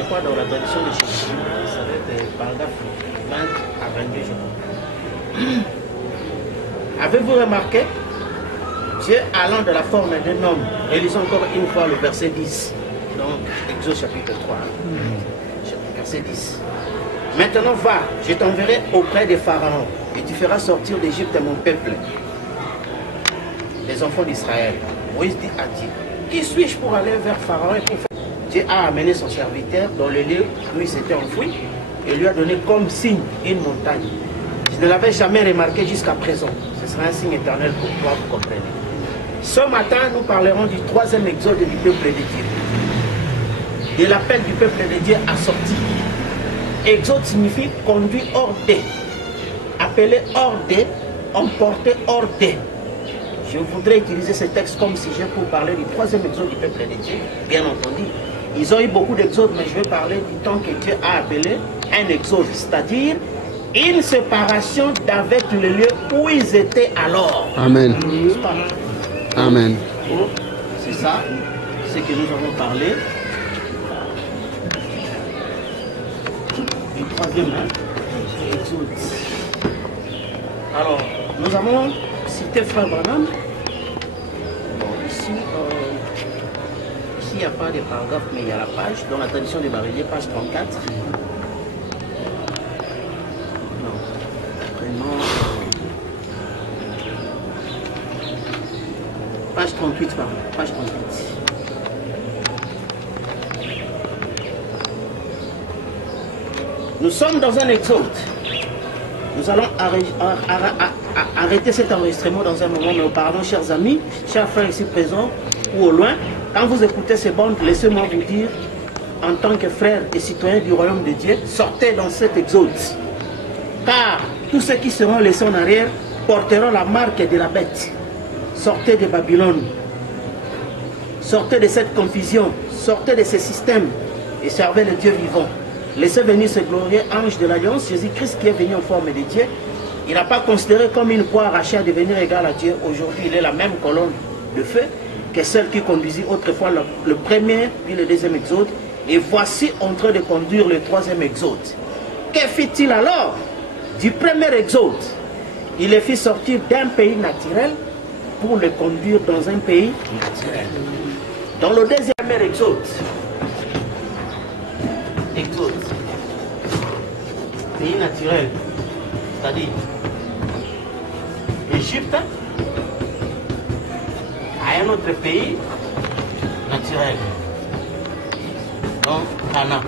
je crois dans la tradition de Jésus, ça va être paragraphe 20 à 22, je crois. Avez-vous remarqué, Dieu allant de la forme d'un homme, et lisons encore une fois le verset 10, donc Exode chapitre 3, verset 10. Maintenant va, je t'enverrai auprès des pharaons, et tu feras sortir d'Égypte mon peuple, les enfants d'Israël. Moïse dit à Dieu, qui suis-je pour aller vers Pharaon et pour faire... Dieu a amené son serviteur dans le lieu où il s'était enfoui et lui a donné comme signe une montagne. Je ne l'avais jamais remarqué jusqu'à présent. Ce sera un signe éternel pour toi, vous comprenez. Ce matin, nous parlerons du troisième exode du peuple de Dieu. De l'appel du peuple de Dieu à sortir. Exode signifie conduit hors des. Appelé hors des, emporté hors des. Je voudrais utiliser ce texte comme sujet pour parler du troisième exode du peuple de Dieu, bien entendu. Ils ont eu beaucoup d'exodes, mais je vais parler du temps que Dieu a appelé un exode, c'est-à-dire une séparation d'avec le lieu où ils étaient alors. Amen. Amen. C'est ça, ce que nous avons parlé. Du troisième exode. Alors, nous avons cité Frère Branham. Bon, ici, il n'y a pas de paragraphe, mais il y a la page, dans la tradition des Baréliers, page 34. Non, vraiment. Page 38, pardon, page 38. Nous sommes dans un exode. Nous allons arrêter cet enregistrement dans un moment, mais auparavant, chers amis, chers frères ici présents ou au loin, quand vous écoutez ces bandes, laissez-moi vous dire, en tant que frères et citoyens du royaume de Dieu, sortez dans cet exode. Car tous ceux qui seront laissés en arrière porteront la marque de la bête. Sortez de Babylone. Sortez de cette confusion. Sortez de ces systèmes et servez le Dieu vivant. Laissez venir ce glorieux ange de l'Alliance, Jésus-Christ qui est venu en forme de Dieu. Il n'a pas considéré comme une proie arrachée à devenir égal à Dieu. Aujourd'hui, il est la même colonne de feu que celle qui conduisit autrefois le premier puis le deuxième exode. Et voici en train de conduire le troisième exode. Que fit-il alors du premier exode? Il les fit sortir d'un pays naturel pour le conduire dans un pays naturel. Dans le deuxième exode, pays naturel, c'est-à-dire Égypte, à un autre pays naturel, donc Canaan.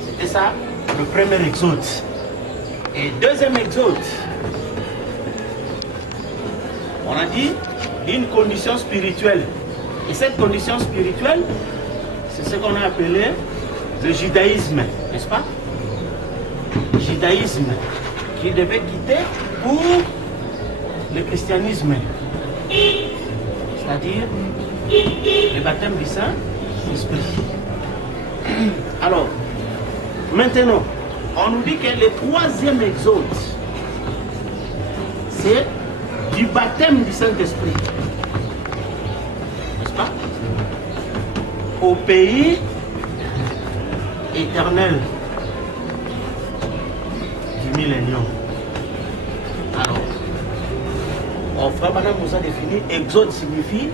C'était ça le premier exode. Et deuxième exode, on a dit une condition spirituelle. Et cette condition spirituelle, c'est ce qu'on a appelé le judaïsme, n'est-ce pas? Judaïsme qui devait quitter pour le christianisme, c'est-à-dire le baptême du Saint-Esprit. Alors, maintenant, on nous dit que le troisième exode, c'est du baptême du Saint-Esprit, n'est-ce pas? Au pays éternel du millénium. Alors, Frère Branham nous a défini, exode signifie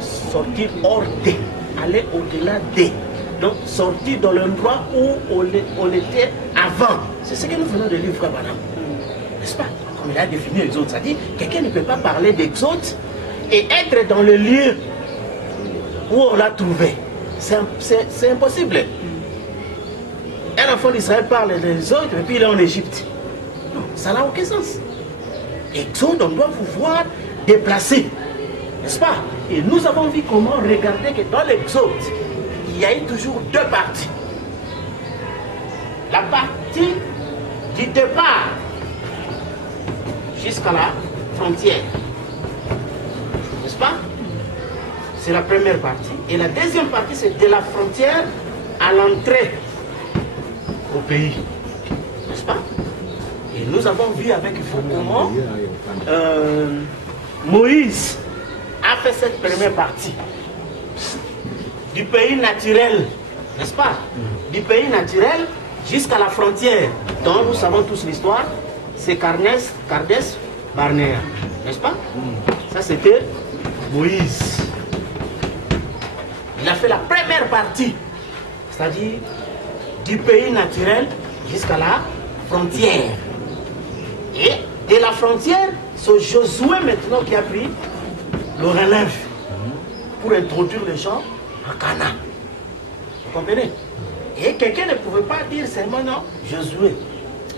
sortir hors des, aller au-delà des. Donc sortir dans l'endroit où on était avant. C'est ce que nous venons de lire, Frère Branham. N'est-ce pas? Comme il a défini exode, ça dit quelqu'un ne peut pas parler d'exode et être dans le lieu où on l'a trouvé. C'est impossible. Un enfant d'Israël parle des autres et puis il est en Égypte. Non, ça n'a aucun sens. Exode, on doit vous voir déplacé. N'est-ce pas? Et nous avons vu comment regarder que dans l'exode, il y a eu toujours deux parties. La partie du départ jusqu'à la frontière. N'est-ce pas? C'est la première partie. Et la deuxième partie, c'est de la frontière à l'entrée au pays. N'est-ce pas? Et nous avons vu avec comment Moïse a fait cette première partie. du pays naturel, n'est-ce pas? Du pays naturel jusqu'à la frontière, dont nous savons tous l'histoire, c'est Cardes Barnea, n'est-ce pas? Ça c'était Moïse. Il a fait la première partie, c'est-à-dire du pays naturel jusqu'à la frontière. Et de la frontière, c'est Josué maintenant qui a pris le relève pour introduire les gens à Canaan. Vous comprenez? Et quelqu'un ne pouvait pas dire seulement non, Josué.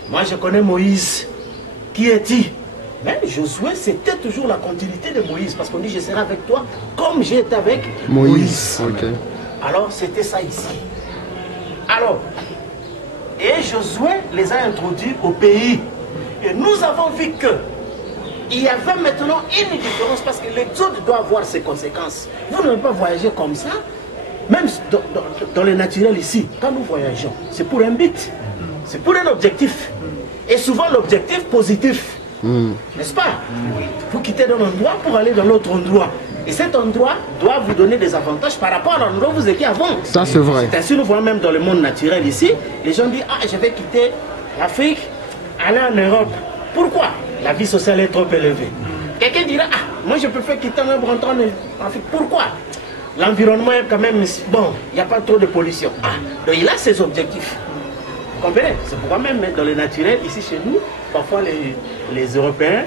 Moi je connais Moïse. Qui est-il? Mais Josué, c'était toujours la continuité de Moïse, parce qu'on dit je serai avec toi comme j'étais avec Moïse. Okay. Alors c'était ça ici. Alors, et Josué les a introduits au pays. Et nous avons vu que il y avait maintenant une différence, parce que l'exode doit avoir ses conséquences. Vous ne pouvez pas voyager comme ça, même dans le naturel ici. Quand nous voyageons, c'est pour un but, c'est pour un objectif. Et souvent l'objectif positif. N'est-ce pas? Vous quittez d'un endroit pour aller dans l'autre endroit. Et cet endroit doit vous donner des avantages par rapport à l'endroit où vous étiez avant. Ça c'est vrai. C'est ainsi nous voyons même dans le monde naturel ici. Les gens disent, ah je vais quitter l'Afrique, aller en Europe. Pourquoi? La vie sociale est trop élevée. Quelqu'un dira, ah moi je préfère quitter en Europe, rentrer en Afrique. Pourquoi? L'environnement est quand même bon, il n'y a pas trop de pollution. Ah, donc il a ses objectifs. Vous comprenez? C'est pourquoi même dans le naturel, ici chez nous, parfois les Européens,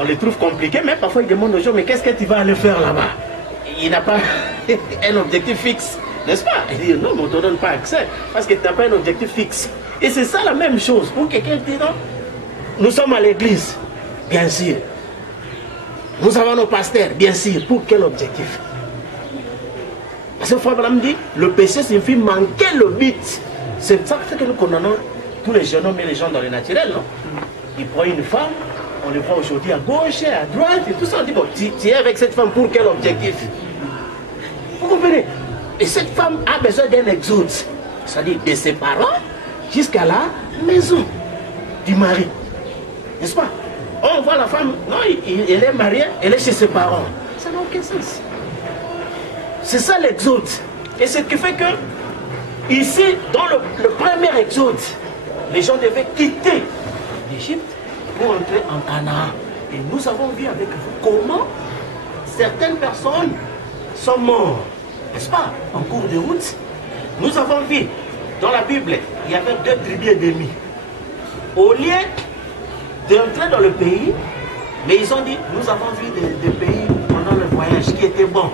on les trouve compliqués, mais parfois ils demandent aux gens, mais qu'est-ce que tu vas aller faire là-bas? Il n'a pas un objectif fixe, n'est-ce pas? Il dit, non, mais on ne te donne pas accès, parce que tu n'as pas un objectif fixe. Et c'est ça la même chose. Pour quelqu'un qui dit, non, nous sommes à l'église, bien sûr. Nous avons nos pasteurs, bien sûr. Pour quel objectif? Parce que Frère Branham dit, le péché signifie manquer le but. C'est ça que nous condamnons tous les jeunes hommes et les gens dans le naturel, non? Ils prennent une femme, on les voit aujourd'hui à gauche, à droite, et tout ça. On dit, bon, tu es avec cette femme pour quel objectif? Vous comprenez? Et cette femme a besoin d'un exode, c'est-à-dire de ses parents jusqu'à la maison du mari. N'est-ce pas? On voit la femme, non, elle est mariée, elle est chez ses parents. Ça n'a aucun sens. C'est ça l'exode. Et c'est ce qui fait que, ici, dans le premier exode, les gens devaient quitter l'Égypte pour entrer en Canaan. Et nous avons vu avec vous comment certaines personnes sont mortes, n'est-ce pas, en cours de route. Nous avons vu, dans la Bible, il y avait 2 tribus et demi. Au lieu d'entrer dans le pays, mais ils ont dit, nous avons vu des pays pendant le voyage qui étaient bons.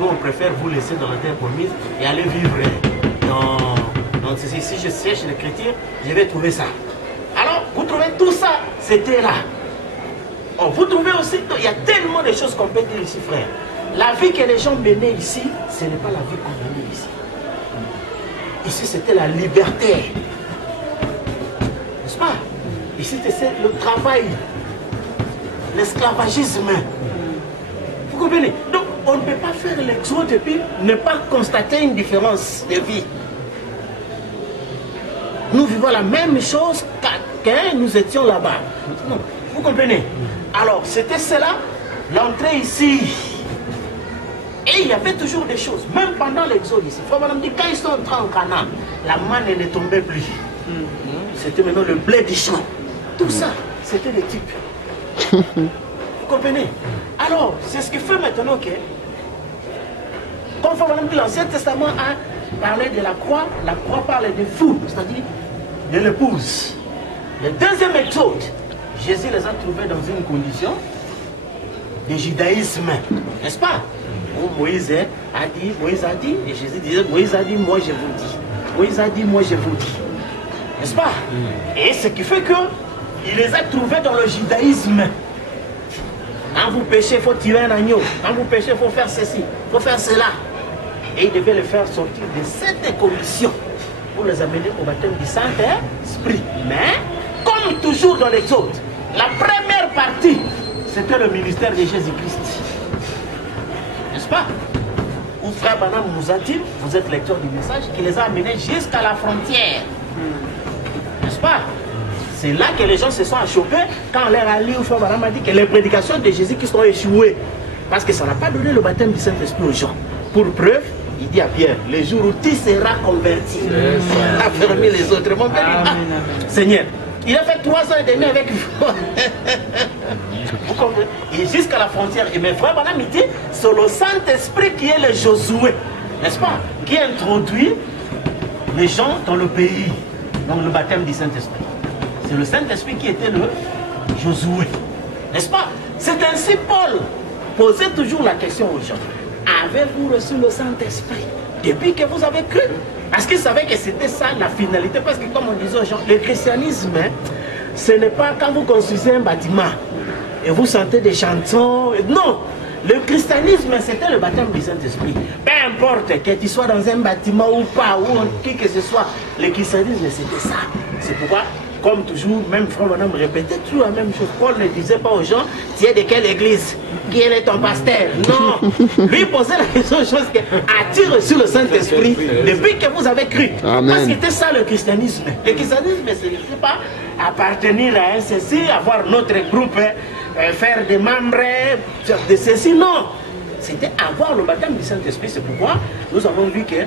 Nous, on préfère vous laisser dans la terre promise et aller vivre dans si je cherche l'écriture, je vais trouver ça. Alors, vous trouvez tout ça, c'était là. Oh, vous trouvez aussi, il y a tellement de choses qu'on peut dire ici, frère. La vie que les gens menaient ici, ce n'est pas la vie qu'on menait ici. Ici, c'était la liberté. N'est-ce pas? Ici, c'était le travail, l'esclavagisme. Vous comprenez? Donc, on ne peut pas faire l'exode et puis ne pas constater une différence de vie. Nous vivons la même chose quand nous étions là-bas. Non, vous comprenez? Alors, c'était cela, l'entrée ici. Et il y avait toujours des choses, même pendant l'exode ici. Frère Branham dit, quand ils sont entrés en Canaan, la manne ne tombait plus. C'était maintenant le blé du champ. Tout ça, c'était des types. Vous comprenez? Alors, c'est ce qui fait maintenant que, comme Frère Branham dit, l'Ancien Testament a parlé de la croix parle de vous, c'est-à-dire de l'épouse. Le deuxième exode, Jésus les a trouvés dans une condition de judaïsme, n'est-ce pas? Où Moïse a dit, et Jésus disait, Moïse a dit, moi je vous dis. Moïse a dit, moi je vous dis. N'est-ce pas? Et ce qui fait que il les a trouvés dans le judaïsme. Quand vous péchez, il faut tuer un agneau. Quand vous péchez, il faut faire ceci, il faut faire cela. Et il devait les faire sortir de cette condition pour les amener au baptême du Saint-Esprit. Mais, comme toujours dans l'Exode, la première partie, c'était le ministère de Jésus-Christ. N'est-ce pas? Où Frère Branham nous a dit, vous êtes lecteur du message, qui les a amenés jusqu'à la frontière. N'est-ce pas? C'est là que les gens se sont achoppés quand on leur a lu, Frère Branham a dit que les prédications de Jésus-Christ ont échoué. Parce que ça n'a pas donné le baptême du Saint-Esprit aux gens. Pour preuve, Il dit à Pierre, le jour où tu seras converti, affermis les autres. Mon père, Seigneur, il a fait 3 ans et demi avec vous. Vous comprenez? Et jusqu'à la frontière. Et mes frères, madame, il dit, c'est le Saint-Esprit qui est le Josué, n'est-ce pas? Qui introduit les gens dans le pays, dans le baptême du Saint-Esprit. C'est le Saint-Esprit qui était le Josué, n'est-ce pas? C'est ainsi Paul posait toujours la question aux gens. Avez-vous reçu le Saint-Esprit depuis que vous avez cru? Parce qu'il savait que c'était ça la finalité. Parce que comme on disait aux gens, le christianisme, hein, ce n'est pas quand vous construisez un bâtiment et vous sentez des chansons. Non, le christianisme, c'était le baptême du Saint-Esprit. Peu importe que tu sois dans un bâtiment ou pas, ou qui que ce soit, le christianisme, c'était ça. C'est pourquoi, comme toujours, même frère Bonhomme répétait toujours la même chose. Paul ne disait pas aux gens, tu es de quelle église? Qui est ton pasteur? Non. Lui posait la question aux choses que as-tu reçu le Saint-Esprit depuis que vous avez cru? Amen. Parce que c'était ça le christianisme. Le christianisme, ce n'est pas appartenir à un ceci, avoir notre groupe, faire des membres de ceci. Non. C'était avoir le baptême du Saint-Esprit. C'est pourquoi nous avons vu que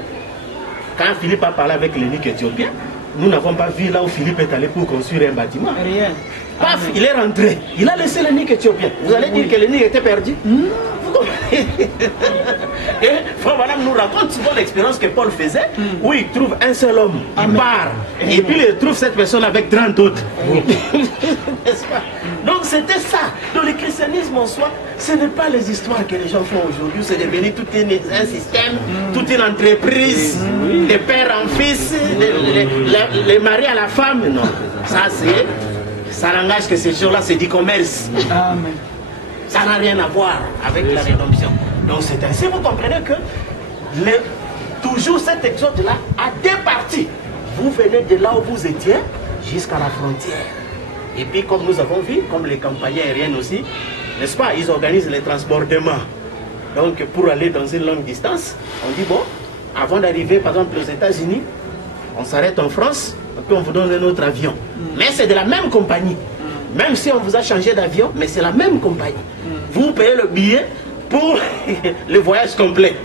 quand Philippe a parlé avec l'eunuque éthiopien, nous n'avons pas vu là où Philippe est allé pour construire un bâtiment. Rien. Paf, il est rentré. Il a laissé l'eunuque éthiopien. Vous allez dire que l'eunuque était perdu? Et frère Madame nous raconte souvent l'expérience que Paul faisait, où il trouve un seul homme, il part, et puis il trouve cette personne avec 30 autres. N'est-ce pas? Donc c'était ça. Dans le christianisme en soi, ce n'est pas les histoires que les gens font aujourd'hui, c'est devenu tout un système, toute une entreprise, de père en fils, les maris à la femme. Non, ça n'engage que ces jours-là, c'est du commerce. Amen. Ça n'a rien à voir avec la rédemption. Donc c'est ainsi, vous comprenez que toujours cet exode-là a deux parties. Vous venez de là où vous étiez jusqu'à la frontière. Et puis comme nous avons vu, comme les compagnies aériennes aussi, n'est-ce pas, ils organisent les transportements. Donc pour aller dans une longue distance, on dit bon, avant d'arriver par exemple aux États-Unis, on s'arrête en France, et puis on vous donne un autre avion. Mais c'est de la même compagnie. Même si on vous a changé d'avion, mais c'est la même compagnie. Vous payez le billet pour le voyage complet.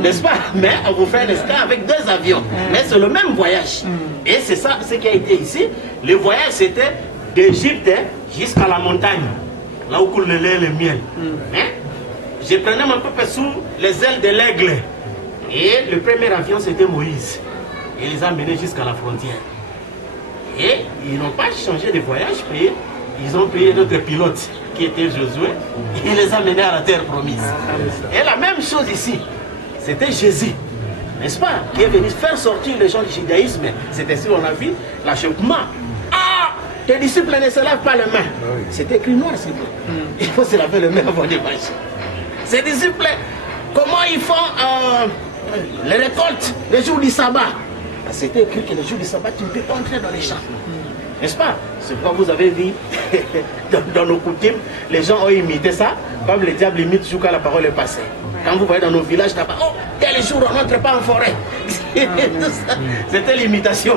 N'est-ce pas? Mais on vous fait un escale avec 2 avions. Mais c'est le même voyage. Et c'est ça ce qui a été ici. Le voyage c'était d'Égypte jusqu'à la montagne. Là où coule le lait et le miel. Je prenais un peu sous les ailes de l'aigle. Et le premier avion c'était Moïse. Il les a menés jusqu'à la frontière. Et ils n'ont pas changé de voyage, mais ils ont payé notre pilote qui était Josué. Il les a menés à la terre promise. Et la même chose ici, c'était Jésus, n'est-ce pas, qui est venu faire sortir les gens du judaïsme. C'est ainsi qu'on a vu l'achèvement. Ah, tes disciples ne se lavent pas les mains. C'est écrit noir, c'est bon. Il faut se laver les mains avant de manger. Ces disciples, comment ils font les récoltes, les jours du sabbat? C'était écrit que les jours du sabbat, tu ne peux pas entrer dans les champs. N'est-ce pas? C'est pourquoi vous avez vu dans nos coutumes, les gens ont imité ça, comme le diable imite toujours quand la parole est passée. Quand vous voyez dans nos villages là-bas, oh, tel jour on n'entre pas en forêt. C'était l'imitation.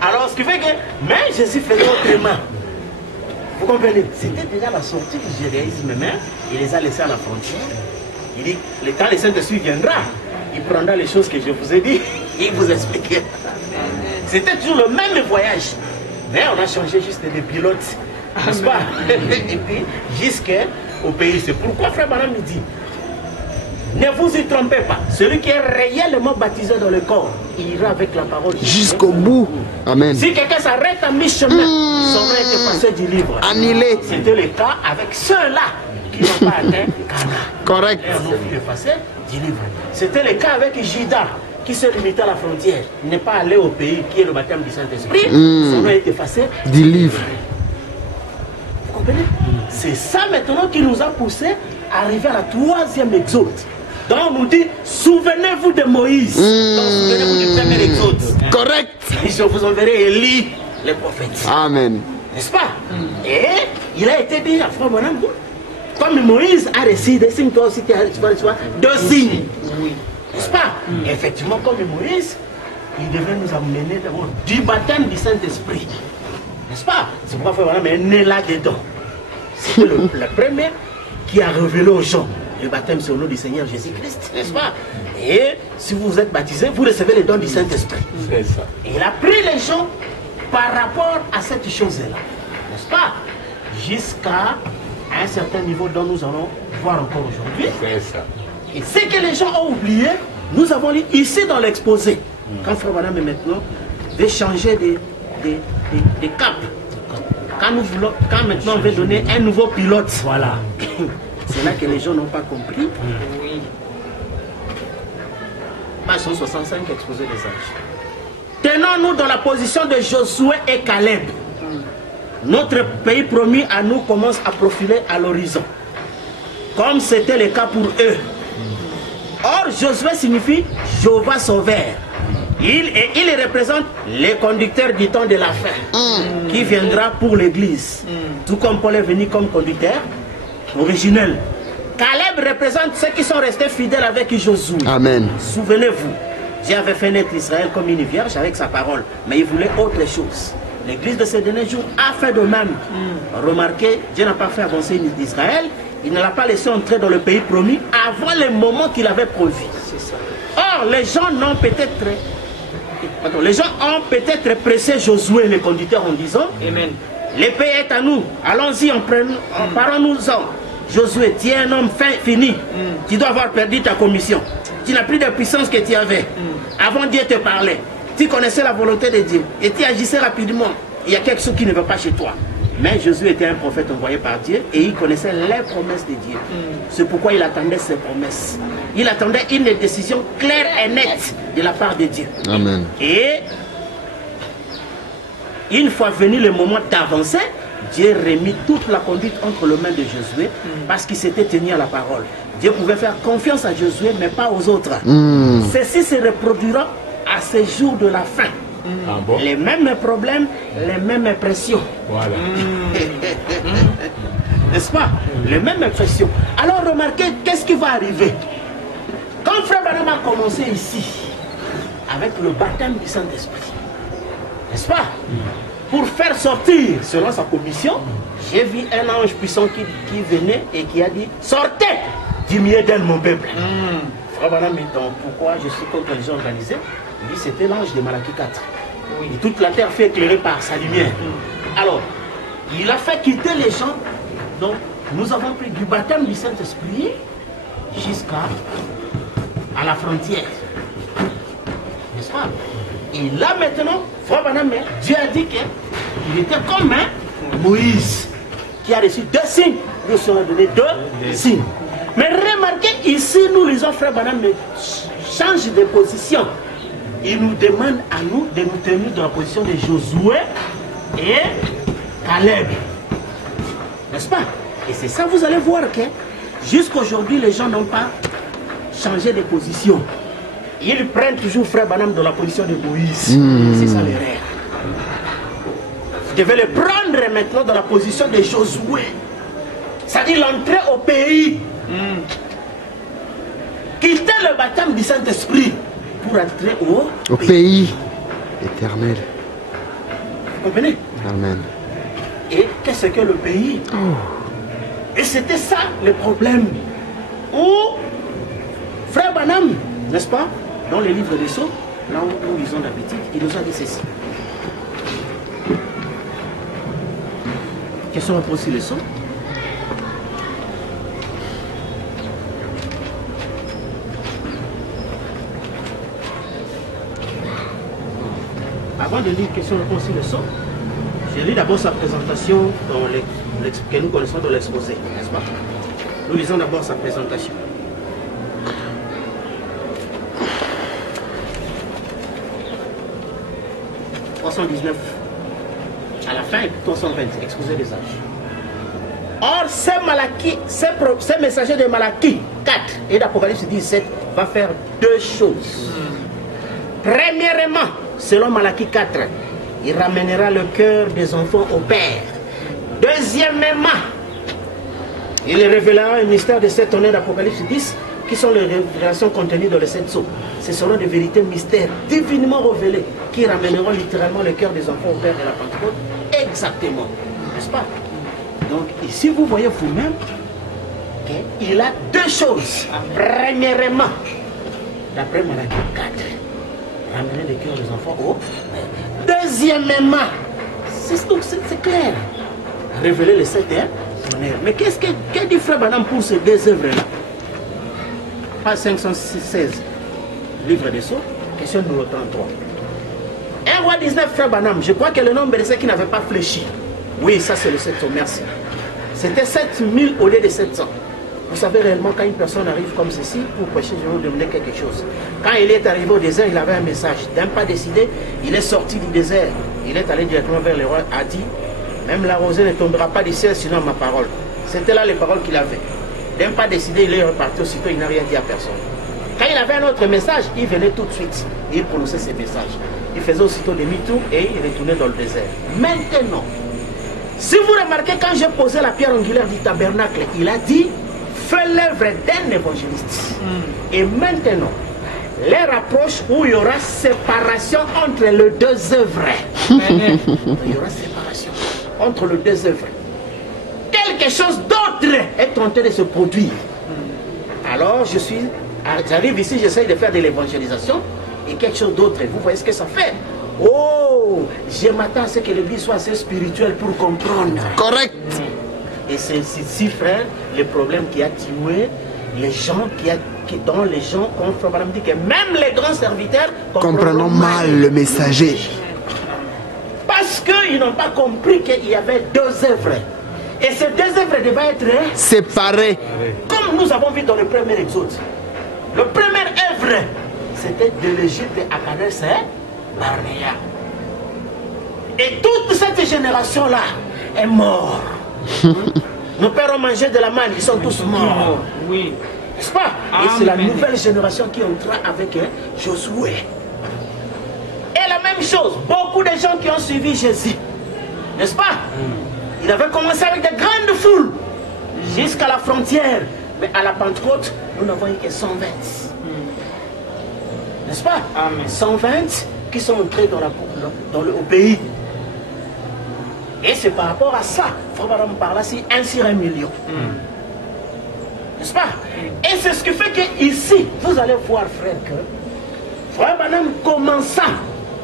Alors ce qui fait que, mais Jésus faisait autrement. Vous comprenez? C'était déjà la sortie du judaïsme même, il les a laissés à la frontière. Il dit, quand le Saint-Esprit viendra, il prendra les choses que je vous ai dit, il vous expliquera. C'était toujours le même voyage. Mais on a changé juste des pilotes, n'est-ce pas? Et puis, jusqu'au pays. C'est pourquoi frère Madame me dit, ne vous y trompez pas. Celui qui est réellement baptisé dans le corps, il ira avec la parole jusqu'au bout. Amen. Si quelqu'un s'arrête à mi-chemin, son nom est effacé du livre. Annulé. C'était le cas avec ceux-là qui n'ont pas atteint Cana. Correct. Leur nom fut effacé du livre. C'était le cas avec Judas, qui se limitait à la frontière, n'est pas allé au pays qui est le baptême du Saint-Esprit, son nom est effacé du livre. Vous comprenez? C'est ça maintenant qui nous a poussé à arriver à la 3e exode. Donc on nous dit, souvenez-vous de Moïse. Donc souvenez-vous du premier exode. Correct. Et je vous enverrai Élie, les prophètes. Amen. N'est-ce pas? Et il a été dit à frère Bonhomme, comme Moïse a reçu des signes, toi aussi tu as 2 signes. Oui. N'est-ce pas? Effectivement, comme Moïse, il devrait nous amener d'abord du baptême du Saint-Esprit. N'est-ce pas? C'est pourquoi frère Bonhomme est né là-dedans. C'est le premier qui a révélé aux gens le baptême c'est au nom du Seigneur Jésus-Christ, n'est-ce pas? Et si vous êtes baptisé, vous recevez les dons du Saint-Esprit. C'est ça. Il a pris les gens par rapport à cette chose-là, n'est-ce pas? Jusqu'à un certain niveau dont nous allons voir encore aujourd'hui. C'est ça. Et ce que les gens ont oublié, nous avons lu ici dans l'exposé. Quand Frère Branham est maintenant veut changer des caps. Quand maintenant on veut donner un nouveau pilote. Voilà. C'est là que les gens n'ont pas compris. Oui. Page 165, exposé des âges. Tenons-nous dans la position de Josué et Caleb. Notre pays promis à nous commence à profiler à l'horizon, comme c'était le cas pour eux. Or, Josué signifie Jéhovah sauveur. Il représente les conducteurs du temps de la fin, qui viendra pour l'Église. Tout comme Paul est venu comme conducteur originel. Caleb représente ceux qui sont restés fidèles avec Josué. Amen. Souvenez-vous, Dieu avait fait naître Israël comme une vierge avec sa parole, mais il voulait autre chose. L'Église de ces derniers jours a fait de même. Remarquez, Dieu n'a pas fait avancer Israël, il ne l'a pas laissé entrer dans le pays promis avant le moment qu'il avait prévu. Or, les gens ont peut-être pressé Josué, le conducteur, en disant: Amen. Le pays est à nous, allons-y, parons-nous-en. Josué, tu es un homme fini, tu dois avoir perdu ta commission. Tu n'as plus de puissance que tu avais. Avant Dieu te parlait, tu connaissais la volonté de Dieu et tu agissais rapidement. Il y a quelque chose qui ne va pas chez toi. Mais Josué était un prophète envoyé par Dieu et il connaissait les promesses de Dieu. C'est pourquoi il attendait ses promesses. Il attendait une décision claire et nette de la part de Dieu. Amen. Et une fois venu le moment d'avancer, Dieu remit toute la conduite entre les mains de Josué parce qu'il s'était tenu à la parole. Dieu pouvait faire confiance à Josué mais pas aux autres. Ceci se reproduira à ces jours de la fin. Ah bon? Les mêmes problèmes, les mêmes pressions. Voilà. N'est-ce pas? Les mêmes pressions. Alors remarquez, qu'est-ce qui va arriver? Quand Frère Branham a commencé ici, avec le baptême du Saint-Esprit, n'est-ce pas? Pour faire sortir, selon sa commission, j'ai vu un ange puissant qui venait et qui a dit: sortez du milieu d'elle, mon peuple. Frère Branham dit: donc pourquoi je suis contre les gens organisés? Il dit: c'était l'ange de Malachie 4. Et toute la terre fait éclairer par sa lumière. Alors, il a fait quitter les gens. Donc, nous avons pris du baptême du Saint-Esprit jusqu'à la frontière. N'est-ce pas? Et là maintenant, Frère Branham, Dieu a dit qu'il était comme Moïse, qui a reçu 2 signes. Nous serons donnés 2 signes. Mais remarquez, ici, nous lisons Frère Branham change de position. Il nous demande à nous de nous tenir dans la position de Josué et Caleb. N'est-ce pas? Et c'est ça, vous allez voir que jusqu'aujourd'hui, les gens n'ont pas changé de position. Ils prennent toujours Frère Branham dans la position de Moïse. C'est ça l'erreur. Vous devez le prendre maintenant dans la position de Josué. C'est-à-dire l'entrée au pays. Quitter le baptême du Saint-Esprit pour entrer au pays éternel. Vous comprenez? Amen. Et qu'est-ce que le pays? Et c'était ça le problème. Où Frère Branham, n'est-ce pas, dans les livres des Sceaux, là où nous lisons d'habitude, il nous a dit ceci. Quels sont aussi les Sceaux? Avant de lire question-réponse sur le son, j'ai lu d'abord sa présentation dans que nous connaissons dans l'exposé, n'est-ce pas? Nous lisons d'abord sa présentation. « 319 à la fin et 320, exposé des âges. Or, ces messagers de Malachie 4 et d'Apocalypse 17 va faire 2 choses. Premièrement, selon Malachie 4, il ramènera le cœur des enfants au Père. Deuxièmement, il révélera un mystère de 7 tonnerres d'Apocalypse 10, qui sont les révélations contenues dans les 7 sceaux. Ce seront des vérités mystères divinement révélées, qui ramèneront littéralement le cœur des enfants au Père de la Pentecôte. Exactement. N'est-ce pas? Donc ici, vous voyez vous-même il a deux choses. Premièrement, d'après Malachie 4, ramener le cœur des enfants au Père. Deuxièmement, c'est clair, révéler les sept honneurs. Mais qu'est-ce que dit Frère Branham pour ces deux œuvres-là? Page 516, livre des Sceaux, question numéro 33. 1 roi 19, Frère Branham, je crois que le nombre de ceux qui n'avaient pas fléchi. Oui, ça c'est le 700, merci. C'était 7000 au lieu de 700. Vous savez réellement quand une personne arrive comme ceci pour prêcher, je vais vous demander quelque chose. Quand il est arrivé au désert, il avait un message. D'un pas décidé, il est sorti du désert. Il est allé directement vers le roi, a dit, même la rosée ne tombera pas du ciel sinon ma parole. C'était là les paroles qu'il avait. D'un pas décidé, il est reparti aussitôt, il n'a rien dit à personne. Quand il avait un autre message, il venait tout de suite. Il prononçait ses messages. Il faisait aussitôt demi-tour et il retournait dans le désert. Maintenant, si vous remarquez, quand j'ai posé la pierre angulaire du tabernacle, il a dit, fais l'œuvre d'un évangéliste. Et maintenant, les rapproche où il y aura séparation entre les deux œuvres. Il y aura séparation entre les deux œuvres. Quelque chose d'autre est en train de se produire. Alors, j'arrive ici, j'essaye de faire de l'évangélisation et quelque chose d'autre. Vous voyez ce que ça fait? Oh, je m'attends à ce que l'église soit assez spirituelle pour comprendre. Correct. Et c'est ici, frère, le problème qui a tué les gens, dont les gens, comme Frère Branham dit, que même les grands serviteurs Comprenons mal le messager. Parce qu'ils n'ont pas compris qu'il y avait deux œuvres. Et ces deux œuvres devaient être séparés. Comme nous avons vu dans le premier exode. Le premier œuvre, c'était de l'Égypte à Kadesh Barnea. Et toute cette génération-là est morte. Nos pères ont mangé de la manne, ils sont tous morts. Oui. N'est-ce pas? Et c'est la nouvelle génération qui entra avec Josué. Et la même chose, beaucoup de gens qui ont suivi Jésus. N'est-ce pas? Il avait commencé avec de grandes foules jusqu'à la frontière. Mais à la Pentecôte, nous n'avons eu que 120. N'est-ce pas? Amen. 120 qui sont entrés au pays. Et c'est par rapport à ça, Frère Branham parle ainsi, 1 sur 1 million. N'est-ce pas? Et c'est ce qui fait que ici, vous allez voir, frère, que Frère Branham commença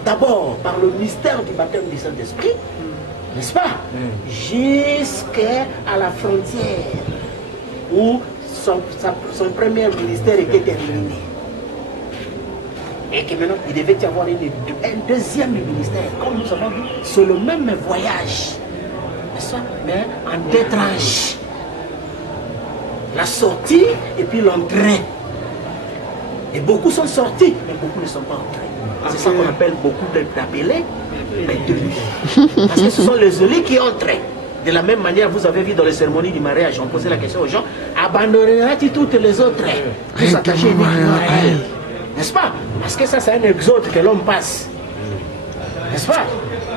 d'abord par le mystère du baptême du Saint-Esprit, n'est-ce pas? Jusqu'à la frontière où son premier ministère était terminé. Et que maintenant, il devait y avoir un deuxième ministère. Comme nous avons vu, c'est le même voyage. N'est-ce pas? Mais en deux tranches. La sortie et puis l'entrée. Et beaucoup sont sortis, mais beaucoup ne sont pas entrés. C'est ça qu'on appelle beaucoup d'appelés les parce que ce sont les élus qui entrent. De la même manière, vous avez vu dans les cérémonies du mariage, on posait la question aux gens, abandonneras-tu toutes les autres pour s'attacher uniquement à elle? N'est-ce pas? Parce que ça, c'est un exode que l'homme passe. N'est-ce pas?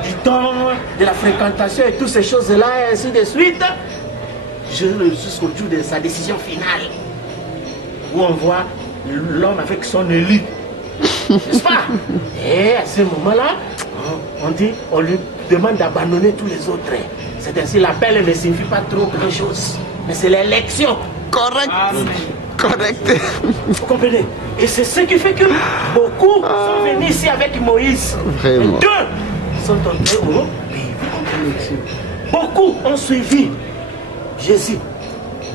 Du temps, de la fréquentation et toutes ces choses-là, et ainsi de suite, jusqu'au jour de sa décision finale, où on voit l'homme avec son élu. N'est-ce pas? Et à ce moment-là, on lui demande d'abandonner tous les autres. C'est ainsi, l'appel ne signifie pas trop grand-chose, mais c'est l'élection. Correct. Amen. Correct. Vous comprenez? Et c'est ce qui fait que beaucoup sont venus ici avec Moïse. Vraiment. Et deux sont entrés au pays. Beaucoup ont suivi Jésus.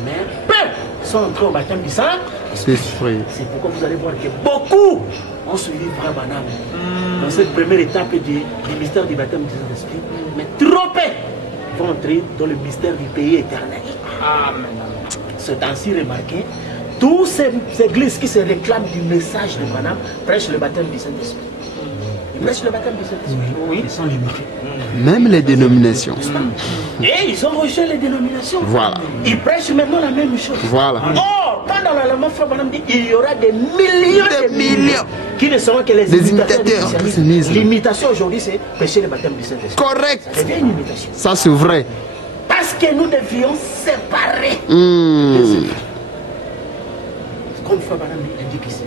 Mais peu sont entrés au baptême du Saint-Esprit. C'est pourquoi vous allez voir que beaucoup ont suivi Frère Branham dans cette première étape du mystère du baptême du Saint-Esprit. Mais trop peu vont entrer dans le mystère du pays éternel. Amen. C'est ainsi remarqué. Toutes ces églises qui se réclament du message de Branham prêchent le baptême du Saint-Esprit. Ils prêchent le baptême du Saint-Esprit. Oui, ils sont limités. Même les dénominations. Et ils ont rejeté les dénominations. Voilà. Ils prêchent maintenant la même chose. Voilà. Or, quand dans l'allemand, Frère Branham dit il y aura des millions de millions qui ne seront que les imitateurs. L'imitation aujourd'hui, c'est prêcher le baptême du Saint-Esprit. Correct. C'est bien une imitation. Ça, c'est vrai. Parce que nous devions séparer les œuvres. Comme Frère Branham indique ici.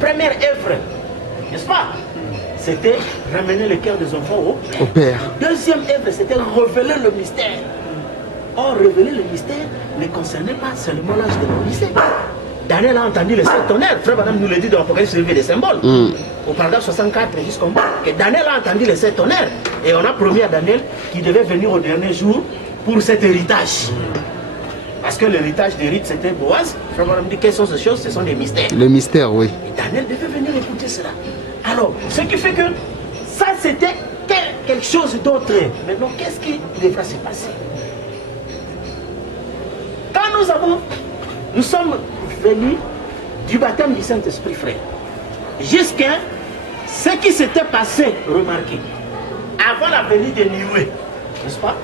Première œuvre, n'est-ce pas? C'était ramener le cœur des enfants au Père. Deuxième œuvre, c'était révéler le mystère Or, révéler le mystère ne concernait pas seulement l'âge de l'Odyssée. Daniel a entendu les 7 tonnerres. Frère Madame nous le dit dans l'Apocalypse, c'est des symboles. Au paragraphe 64 jusqu'en bas, que Daniel a entendu les 7 tonnerres. Et on a promis à Daniel qu'il devait venir au dernier jour pour cet héritage. Parce que l'héritage des rites, c'était Boaz. Frère Madame dit quelles sont ces choses? Ce sont des mystères. Les mystères, oui. Et Daniel devait venir écouter cela. Alors, ce qui fait que ça, c'était quelque chose d'autre. Maintenant, qu'est-ce qui devra se passer? Quand nous sommes venus du baptême du Saint-Esprit, frère, jusqu'à ce qui s'était passé, remarquez, avant la venue de Nioué, n'est-ce pas?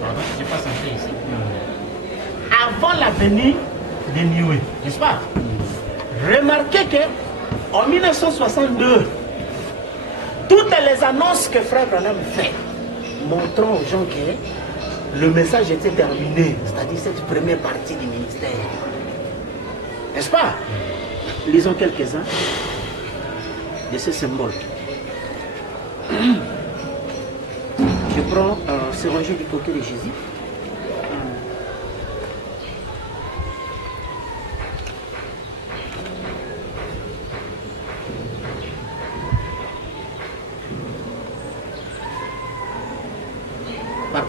Pardon, je passe un peu ici. Avant la venue de Nioué, n'est-ce pas? Remarquez que en 1962, toutes les annonces que Frère Branham fait, montrant aux gens que le message était terminé, c'est-à-dire cette première partie du ministère. N'est-ce pas? Lisons quelques-uns de ces symboles. Je prends ce rangé du côté de Jésus.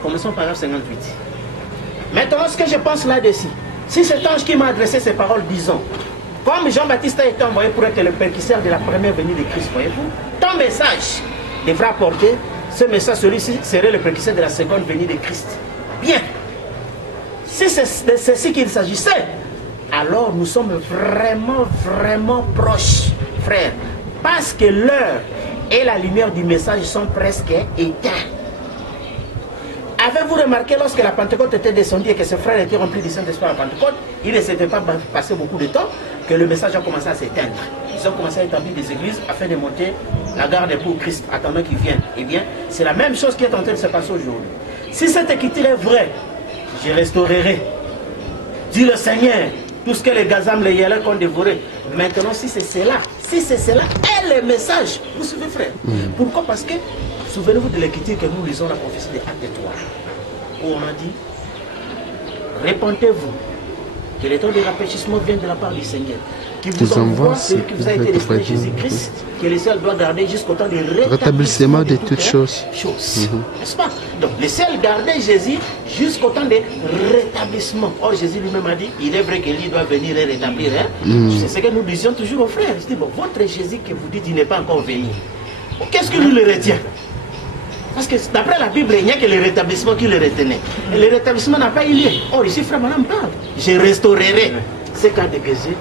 Commençons par 58. Maintenant, ce que je pense là-dessus, si cet ange qui m'a adressé ces paroles, disons, comme Jean-Baptiste a été envoyé pour être le percusseur de la première venue de Christ, voyez-vous, ton message devra porter ce message, celui-ci serait le percusseur de la seconde venue de Christ. Bien. Si c'est de ceci qu'il s'agissait, alors nous sommes vraiment proches, frères, parce que l'heure et la lumière du message sont presque éteints. Avez-vous remarqué lorsque la Pentecôte était descendue et que ses frères étaient remplis du Saint-Esprit à la Pentecôte, il ne s'était pas passé beaucoup de temps que le message a commencé à s'éteindre. Ils ont commencé à établir des églises afin de monter la garde pour Christ, attendant qu'il vienne. Eh bien, c'est la même chose qui est en train de se passer aujourd'hui. Si cette écriture est vraie, je restaurerai, dit le Seigneur, tout ce que les gazam, les yélèques ont dévoré. Maintenant, si c'est cela, est le message. Vous suivez, frère? Pourquoi? Parce que souvenez-vous de l'écriture que nous lisons, la prophétie des Actes 3, où on a dit, répentez-vous, que le temps de rafraîchissement vient de la part du Seigneur, qui vous envoie celui qui vous a été destiné, Jésus-Christ, que le ciel doit garder jusqu'au temps de rétablissement de toutes choses. N'est-ce pas? Donc le ciel gardait Jésus jusqu'au temps de rétablissement. Or Jésus lui-même a dit, il est vrai que lui doit venir et rétablir. C'est ce que nous disions toujours aux frères. Je dis, bon, votre Jésus que vous dites, il n'est pas encore venu. Qu'est-ce qui nous le retient? Parce que d'après la Bible, il n'y a que le rétablissement qui le retenait. Et le rétablissement n'a pas eu lieu. Or, ici, Frère Madame parle. Je restaurerai ces cas de Gézé,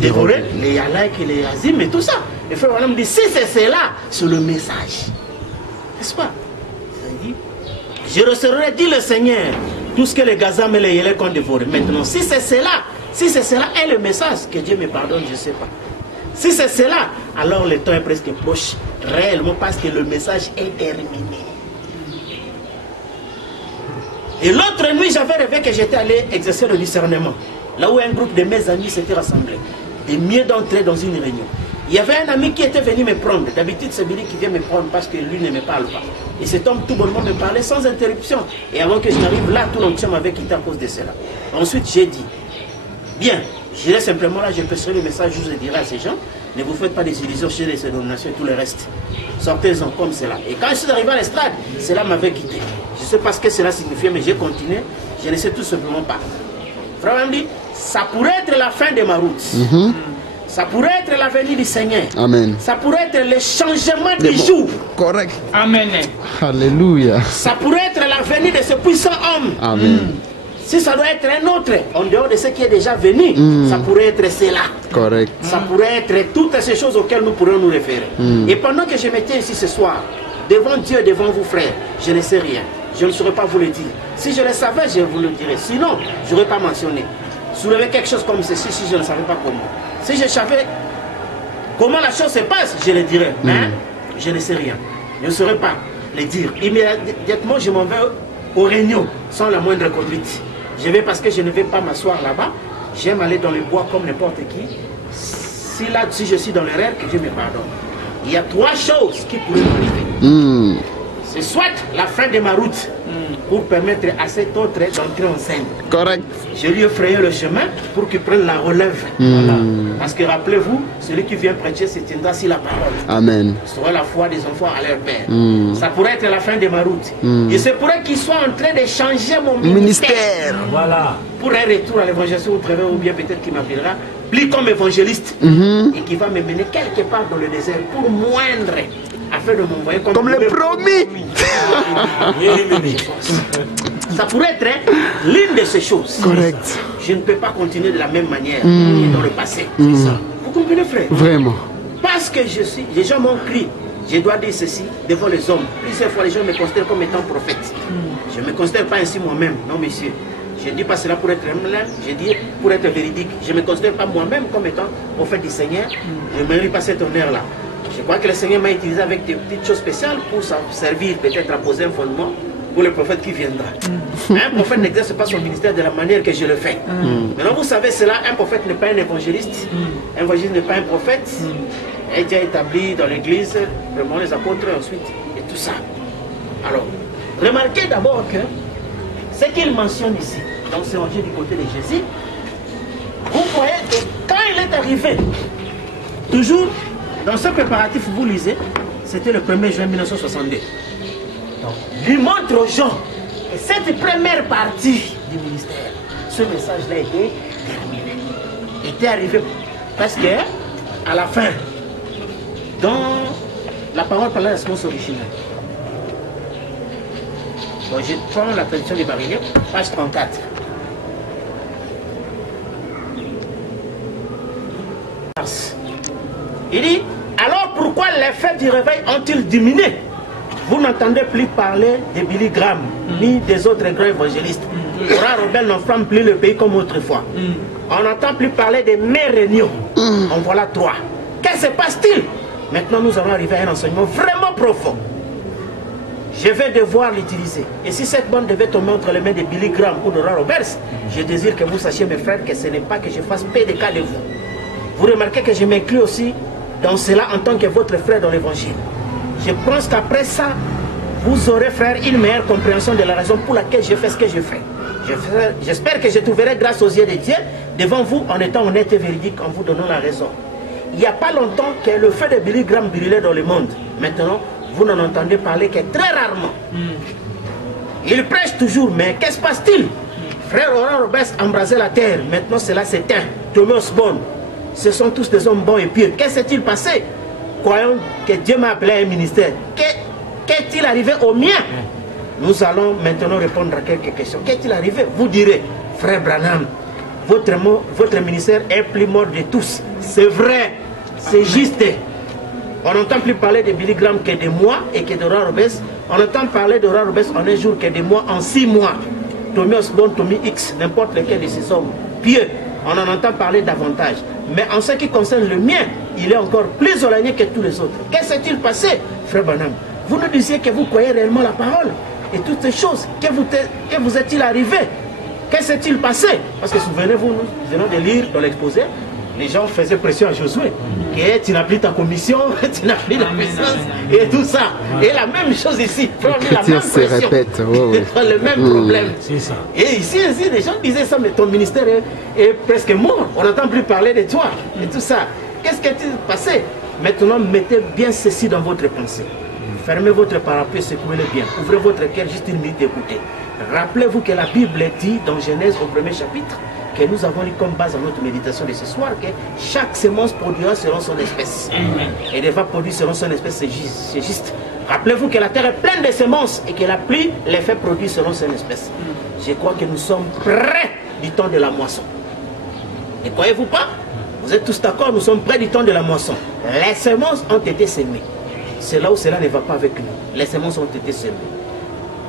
dévoré, les Yalaïk et les Azim et tout ça. Et Frère Madame dit, si c'est cela, c'est le message. N'est-ce pas? Je restaurerai, dit le Seigneur, tout ce que les Gazam et les Yalaïk ont dévoré. Maintenant, si c'est cela est le message, que Dieu me pardonne, je ne sais pas. Si c'est cela, alors le temps est presque proche, réellement, parce que le message est terminé. Et l'autre nuit, j'avais rêvé que j'étais allé exercer le discernement, là où un groupe de mes amis s'était rassemblé, et mieux d'entrer dans une réunion. Il y avait un ami qui était venu me prendre. D'habitude, c'est Billy qui vient me prendre parce que lui ne me parle pas. Et cet homme tout bonnement me parlait sans interruption. Et avant que je n'arrive là, tout l'entier m'avait quitté à cause de cela. Ensuite, j'ai dit, bien, je dirais simplement là, je passerai le message, je vous dirai à ces gens, ne vous faites pas des illusions chez les dénominations et tout le reste. Sortez-en comme cela. Et quand je suis arrivé à l'estrade, cela m'avait quitté. Je ne sais pas ce que cela signifiait, mais j'ai continué. Je ne sais tout simplement pas. Frère me dit, ça pourrait être la fin de ma route. Ça pourrait être la venue du Seigneur. Amen. Ça pourrait être le changement du jour. Correct. Amen. Alléluia. Ça pourrait être la venue de ce puissant homme. Amen. Si ça doit être un autre, en dehors de ce qui est déjà venu, ça pourrait être cela. Correct. Ça pourrait être toutes ces choses auxquelles nous pourrions nous référer. Et pendant que je me tiens ici ce soir, devant Dieu, devant vous frères, je ne sais rien. Je ne saurais pas vous le dire. Si je le savais, je vous le dirais. Sinon, je n'aurais pas mentionné. Soulever quelque chose comme ceci, si je ne savais pas comment. Si je savais comment la chose se passe, je le dirais. Mais je ne sais rien. Je ne saurais pas le dire. Immédiatement, je m'en vais aux réunions sans la moindre conduite. Je vais parce que je ne vais pas m'asseoir là-bas. J'aime aller dans le bois comme n'importe qui. Si je suis dans l'erreur, que Dieu me pardonne. Il y a trois choses qui pourraient m'arriver. c'est soit la fin de ma route pour permettre à cet autre d'entrer en scène. Correct. Je lui ai frayé le chemin pour qu'il prenne la relève. Voilà. Parce que rappelez-vous, celui qui vient prêcher se tiendra sur la parole. Amen. Ce sera la foi des enfants à leur père. Ça pourrait être la fin de ma route. Et c'est pourrait qu'il soit en train de changer mon ministère. Voilà. Pour un retour à l'évangélisation au travers, ou bien peut-être qu'il m'appellera plus comme évangéliste et qui va me mener quelque part dans le désert pour moindre afin de m'envoyer Comme le promis. Ça pourrait être l'une de ces choses. Correct. Je ne peux pas continuer de la même manière que dans le passé. C'est ça. Vous comprenez, frère? Vraiment. Parce que je suis, les gens m'ont crié, je dois dire ceci devant les hommes. Plusieurs fois, les gens me considèrent comme étant prophète. Je ne me considère pas ainsi moi-même, non, monsieur. Je ne dis pas cela pour être humble, je dis pour être véridique. Je ne me considère pas moi-même comme étant prophète du Seigneur. Je ne mérite pas cet honneur-là. Je crois que le Seigneur m'a utilisé avec des petites choses spéciales pour servir, peut-être à poser un fondement pour le prophète qui viendra. Un prophète n'exerce pas son ministère de la manière que je le fais. Maintenant, vous savez cela, un prophète n'est pas un évangéliste. Un évangéliste n'est pas un prophète. Il est déjà établi dans l'église, vraiment les apôtres ensuite, et tout ça. Alors, remarquez d'abord que ce qu'il mentionne ici, dans ce évangile du côté de Jésus, vous voyez que quand il est arrivé, toujours dans ce préparatif, vous lisez, c'était le 1er juin 1962. Donc, il montre aux gens que cette première partie du ministère, ce message-là était terminé. Il était arrivé parce que à la fin, dans la parole par la séquence originale. Bon, je prends la traduction des Barillet, page 34. Il dit, alors pourquoi les faits du réveil ont-ils diminué? Vous n'entendez plus parler de Billy Graham, ni des autres grands évangélistes. Laura Robel n'enflamme plus le pays comme autrefois. On n'entend plus parler de mes réunions. En voilà 3. Qu'est-ce qui se passe-t-il? Maintenant, nous allons arriver à un enseignement vraiment profond. Je vais devoir l'utiliser. Et si cette bande devait tomber entre les mains de Billy Graham ou de Laura Roberts, je désire que vous sachiez, mes frères, que ce n'est pas que je fasse PDK de vous. Vous remarquez que je m'inclus aussi dans cela en tant que votre frère dans l'évangile. Je pense qu'après ça, vous aurez, frère, une meilleure compréhension de la raison pour laquelle je fais ce que je fais. J'espère que je trouverai grâce aux yeux de Dieu devant vous en étant honnête et véridique, en vous donnant la raison. Il n'y a pas longtemps que le feu de Billy Graham brûlait dans le monde. Maintenant, vous n'en entendez parler que très rarement. Il prêche toujours, mais qu'est-ce qui se passe-t-il? Frère Laura Roberts embrasait la terre, maintenant cela s'éteint. Thomas Osborne, ce sont tous des hommes bons et pieux. Qu'est-ce qui s'est-il passé? Croyons que Dieu m'a appelé à un ministère. Qu'est-il arrivé au mien? Nous allons maintenant répondre à quelques questions. Qu'est-il arrivé? Vous direz, frère Branham, votre ministère est plus mort de tous. C'est vrai, c'est juste. On n'entend plus parler de Billy Graham que de moi et que de Laura Roberts. On entend parler de Laura Roberts en un jour que de moi en 6 mois. Tommy Osborne, Tommy X, n'importe lequel de ces hommes pieux, on en entend parler davantage. Mais en ce qui concerne le mien, il est encore plus éloigné que tous les autres. Qu'est-ce qui s'est-il passé, frère Branham? Vous nous disiez que vous croyez réellement la parole et toutes ces choses. Que vous est-il arrivé? Qu'est-ce qui s'est-il passé? Parce que souvenez-vous, nous venons de lire dans l'exposé, les gens faisaient pression à Josué. Que tu n'as plus ta commission, tu n'as plus la puissance et tout ça. Et la même chose ici. Les chrétiens se répètent. Le même problème. C'est ça. Et ici, les gens disaient ça, mais ton ministère est presque mort. On n'entend plus parler de toi et tout ça. Qu'est-ce qui est passé? Maintenant, mettez bien ceci dans votre pensée. Fermez votre parapluie, secouez-le bien. Ouvrez votre cœur, juste une minute d'écouter. Rappelez-vous que la Bible dit dans Genèse au 1er chapitre que nous avons lu comme base à notre méditation de ce soir que chaque semence produira selon son espèce. Et elle va produire selon son espèce, c'est juste. Rappelez-vous que la terre est pleine de semences et que la pluie les fait produire selon son espèce. Je crois que nous sommes près du temps de la moisson. Ne croyez-vous pas? Vous êtes tous d'accord, nous sommes près du temps de la moisson. Les semences ont été semées. C'est là où cela ne va pas avec nous. Les semences ont été semées.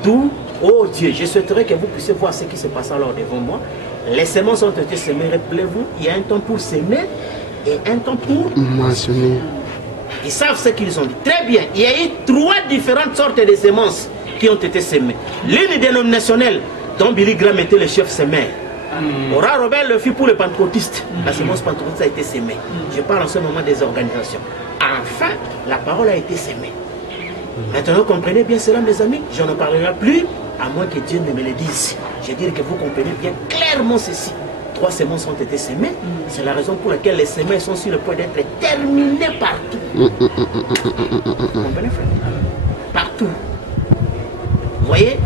D'où, oh Dieu, je souhaiterais que vous puissiez voir ce qui se passe alors devant moi. Les semences ont été semées, rappelez-vous, il y a un temps pour semer et un temps pour mentionner. Ils savent ce qu'ils ont dit. Très bien, il y a eu 3 différentes sortes de semences qui ont été semées. L'une dénominationnelle, dont Billy Graham était le chef semeur. Laura Robert le fit pour les pentecôtistes. La semence pentecôtiste a été semée. Je parle en ce moment des organisations. Enfin, la parole a été semée. Maintenant, comprenez bien cela, mes amis. Je n'en parlerai plus, à moins que Dieu ne me le dise. Je veux dire que vous comprenez bien clairement ceci. 3 semences ont été semées. C'est la raison pour laquelle les semences sont sur le point d'être terminées partout. Vous comprenez, frère? Partout. Vous voyez?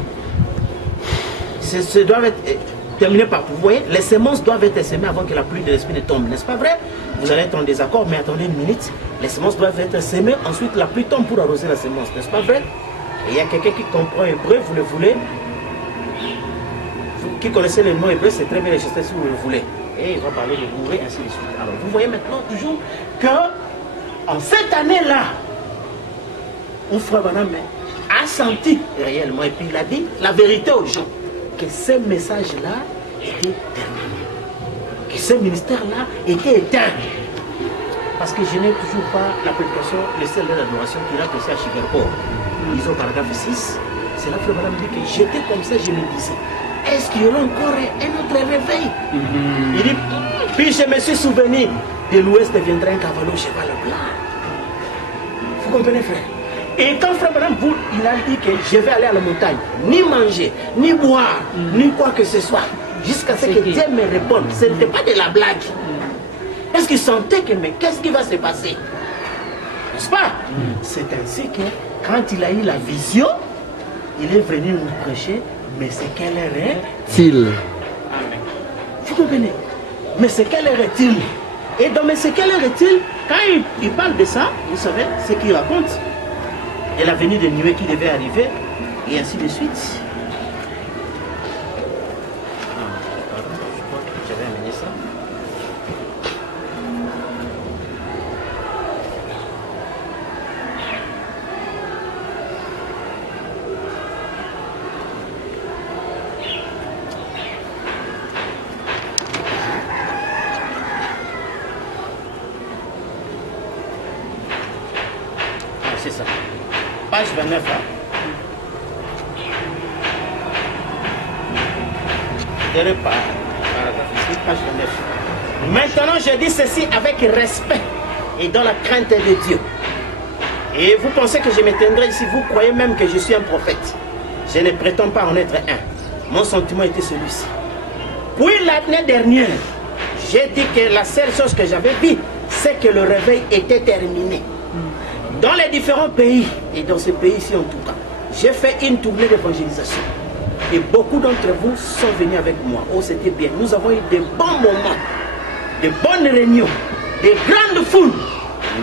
Ça doit être terminé partout. Vous voyez? Les semences doivent être semées avant que la pluie de l'esprit ne tombe. N'est-ce pas vrai? Vous allez être en désaccord, mais attendez une minute. Les semences doivent être semées, ensuite la pluie tombe pour arroser la semence. N'est-ce pas vrai? Et il y a quelqu'un qui comprend hébreu, vous le voulez? Vous qui connaissez le nom hébreu, c'est très bien registré si vous le voulez. Et il va parler de bourré, ainsi de suite. Alors vous voyez maintenant toujours que en cette année-là, un frère Branham a senti réellement, et puis il a dit la vérité aux gens, que ce message-là était terminé. Que ce ministère-là était éteint. Parce que je n'ai toujours pas la prédication, le ciel de l'adoration qu'il a passé à Chicago. Disons paragraphe 6, c'est là que le Branham dit que j'étais comme ça, je me disais, est-ce qu'il y aura encore un autre réveil? Il dit, puis je me suis souvenu, de l'ouest viendra un cavalier au cheval blanc. Vous comprenez, frère? Et quand frère Branham, il a dit que je vais aller à la montagne, ni manger, ni boire, ni quoi que ce soit, jusqu'à ce que Dieu me réponde. Ce n'était pas de la blague. Parce qu'il sentait que, mais qu'est-ce qui va se passer? N'est-ce pas? C'est ainsi que, quand il a eu la vision, il est venu nous prêcher, mais c'est quelle heure est-il? Amen. Vous comprenez? Mais c'est quelle heure est-il? Et dans mais c'est quelle heure est-il? Quand il parle de ça, vous savez ce qu'il raconte. Et la venue de nuée qui devait arriver, et ainsi de suite. Pardon, je crois que j'avais amené ça. C'est ça. Page 29 là. Dernier paragraphe ici, page 29. Maintenant je dis ceci avec respect et dans la crainte de Dieu. Et vous pensez que je m'éteindrai ici, vous croyez même que je suis un prophète. Je ne prétends pas en être un. Mon sentiment était celui-ci. Puis l'année dernière, j'ai dit que la seule chose que j'avais vue, c'est que le réveil était terminé. Dans les différents pays, et dans ces pays-ci en tout cas, j'ai fait une tournée d'évangélisation. Et beaucoup d'entre vous sont venus avec moi. Oh, c'était bien. Nous avons eu de bons moments, de bonnes réunions, de grandes foules.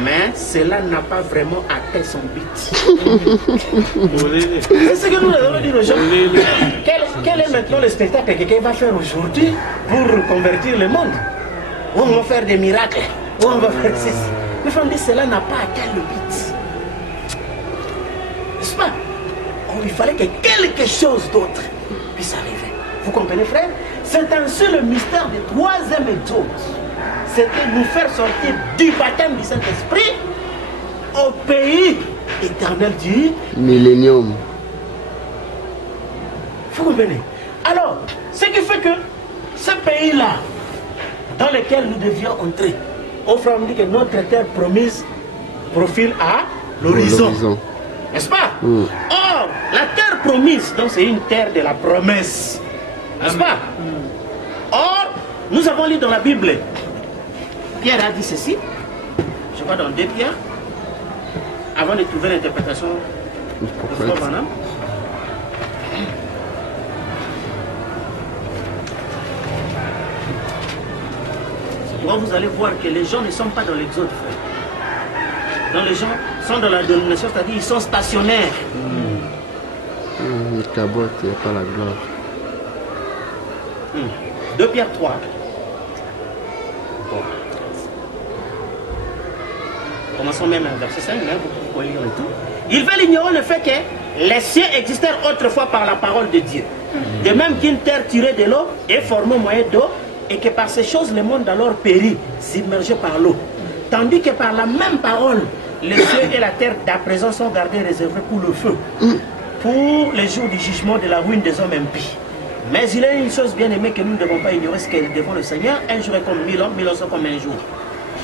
Mais cela n'a pas vraiment atteint son but. C'est ce que nous allons dire aux gens. Quel est maintenant le spectacle que quelqu'un va faire aujourd'hui pour convertir le monde? Où on va faire des miracles? Où on va faire ceci? Mais frère, cela n'a pas atteint le but. N'est-ce pas? Oh, il fallait que quelque chose d'autre puisse arriver. Vous comprenez, frère? C'est ainsi le mystère du troisième exode. C'était nous faire sortir du baptême du Saint-Esprit au pays éternel du millénium. Vous comprenez? Alors, ce qui fait que ce pays-là, dans lequel nous devions entrer, au frère, on dit que notre terre promise profile à l'horizon. N'est-ce pas? Or, la terre promise, donc c'est une terre de la promesse. N'est-ce pas? Or, nous avons lu dans la Bible, Pierre a dit ceci, je crois dans 2 Pierre, avant de trouver l'interprétation de Frère Branham. Vous allez voir que les gens ne sont pas dans l'exode, frère. Donc les gens sont dans la dénomination, c'est-à-dire ils sont stationnaires. Il cabote, il n'y a pas la gloire. 2 Pierre 3. Bon. Commençons même à verset 5, hein, vous pouvez lire et tout. Ils veulent ignorer le fait que les cieux existèrent autrefois par la parole de Dieu. De même qu'une terre tirée de l'eau est formée au moyen d'eau, et que par ces choses le monde alors périt, submergé par l'eau. Tandis que par la même parole, les cieux et la terre d'à présent sont gardés réservés pour le feu, pour les jours du jugement de la ruine des hommes impies. Mais il y a une chose bien aimée que nous ne devons pas ignorer, c'est que devant le Seigneur, un jour est comme 1000 ans, 1000 ans sont comme un jour.